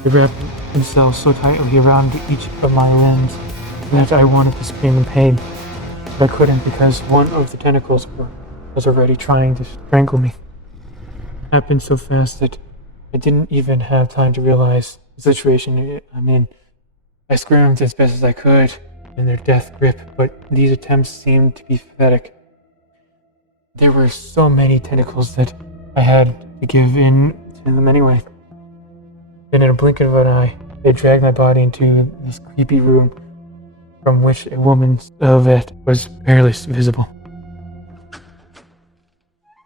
They wrap themselves so tightly around each of my limbs that I wanted to scream in pain, but I couldn't because one of the tentacles was already trying to strangle me. It happened so fast that I didn't even have time to realize the situation I'm in. I squirmed as best as I could in their death grip, but these attempts seemed to be pathetic. There were so many tentacles that I had to give in to them anyway. Then in a blink of an eye, they dragged my body into this creepy room from which a woman's silhouette was barely visible.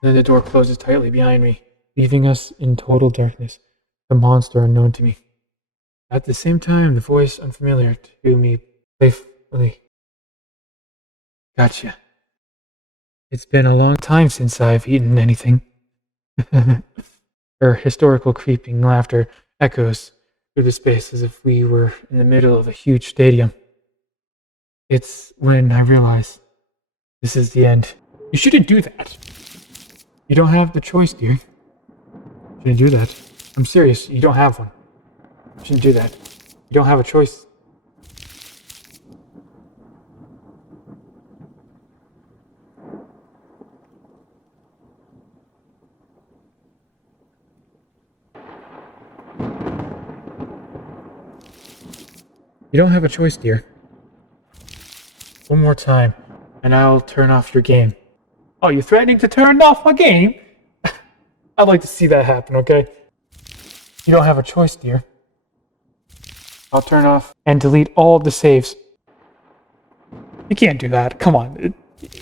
Then the door closes tightly behind me, leaving us in total darkness, the monster unknown to me. At the same time, the voice unfamiliar to me playfully. Gotcha. It's been a long time since I've eaten anything. Her hysterical creeping laughter echoes through the space as if we were in the middle of a huge stadium. It's when I realize this is the end. You shouldn't do that. You don't have the choice, dear. You shouldn't do that. I'm serious, you don't have one. You shouldn't do that. You don't have a choice. You don't have a choice, dear. One more time, and I'll turn off your game. Oh, you're threatening to turn off my game? I'd like to see that happen, okay? You don't have a choice, dear. I'll turn off and delete all of the saves. You can't do that. Come on.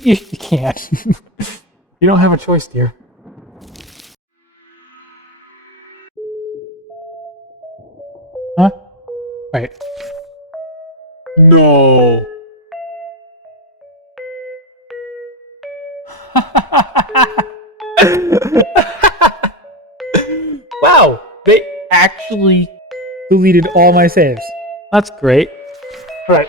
You can't. You don't have a choice, dear. Huh? Wait. No. Wow, they actually deleted all my saves. That's great. Right.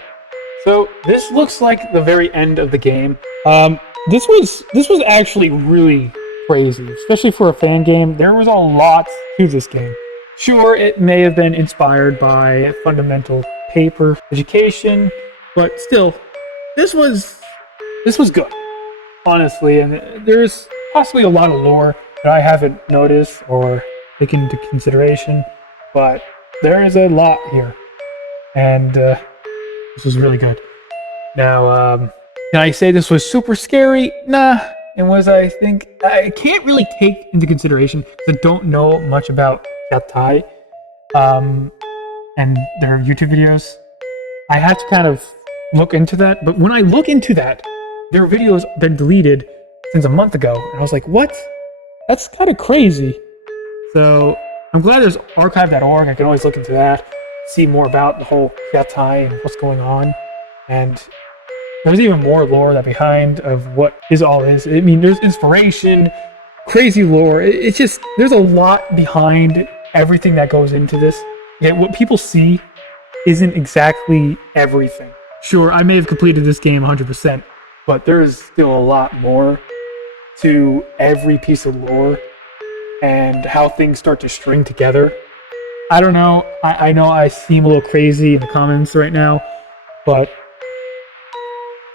So this looks like the very end of the game. This was actually really crazy, especially for a fan game. There was a lot to this game. Sure, it may have been inspired by fundamental paper education, but still, this was good, honestly. And there's possibly a lot of lore that I haven't noticed or taken into consideration, but there is a lot here, and this was really good. Now, can I say this was super scary? Nah. And I can't really take into consideration because I don't know much about 𝒂𝒕𝒔 and their YouTube videos. I had to kind of look into that, but when I look into that, their videos been deleted since a month ago, and I was like, what? That's kind of crazy. So I'm glad there's archive.org. I can always look into that, see more about the whole 𝒂𝒕𝒔 and what's going on. And there's even more lore that behind of what is all this. I mean, there's inspiration, crazy lore. It's just, there's a lot behind everything that goes into this. Yet what people see isn't exactly everything. Sure, I may have completed this game 100%, but there is still a lot more to every piece of lore and how things start to string together. I don't know. I know I seem a little crazy in the comments right now, but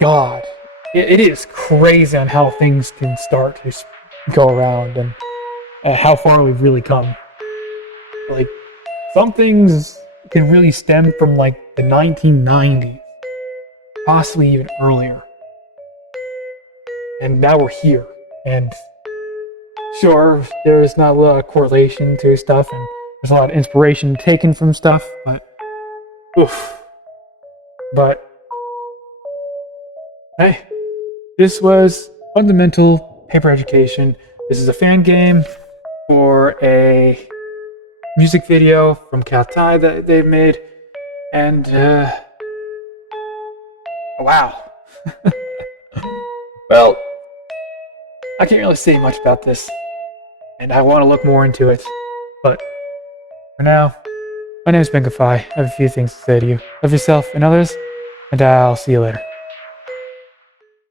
God, it is crazy on how things can start to go around and how far we've really come. Like, some things can really stem from like the 1990s, possibly even earlier. And now we're here. And sure, there is not a lot of correlation to stuff, and there's a lot of inspiration taken from stuff, but oof. But hey, this was Fundamental Paper Education. This is a fan game for a music video from 𝒂𝒕 that they've made, and wow. Well, I can't really say much about this, and I want to look more into it, but for now, my name is 𝒂𝒂𝒕𝒅. I have a few things to say to you. Love yourself and others, and I'll see you later.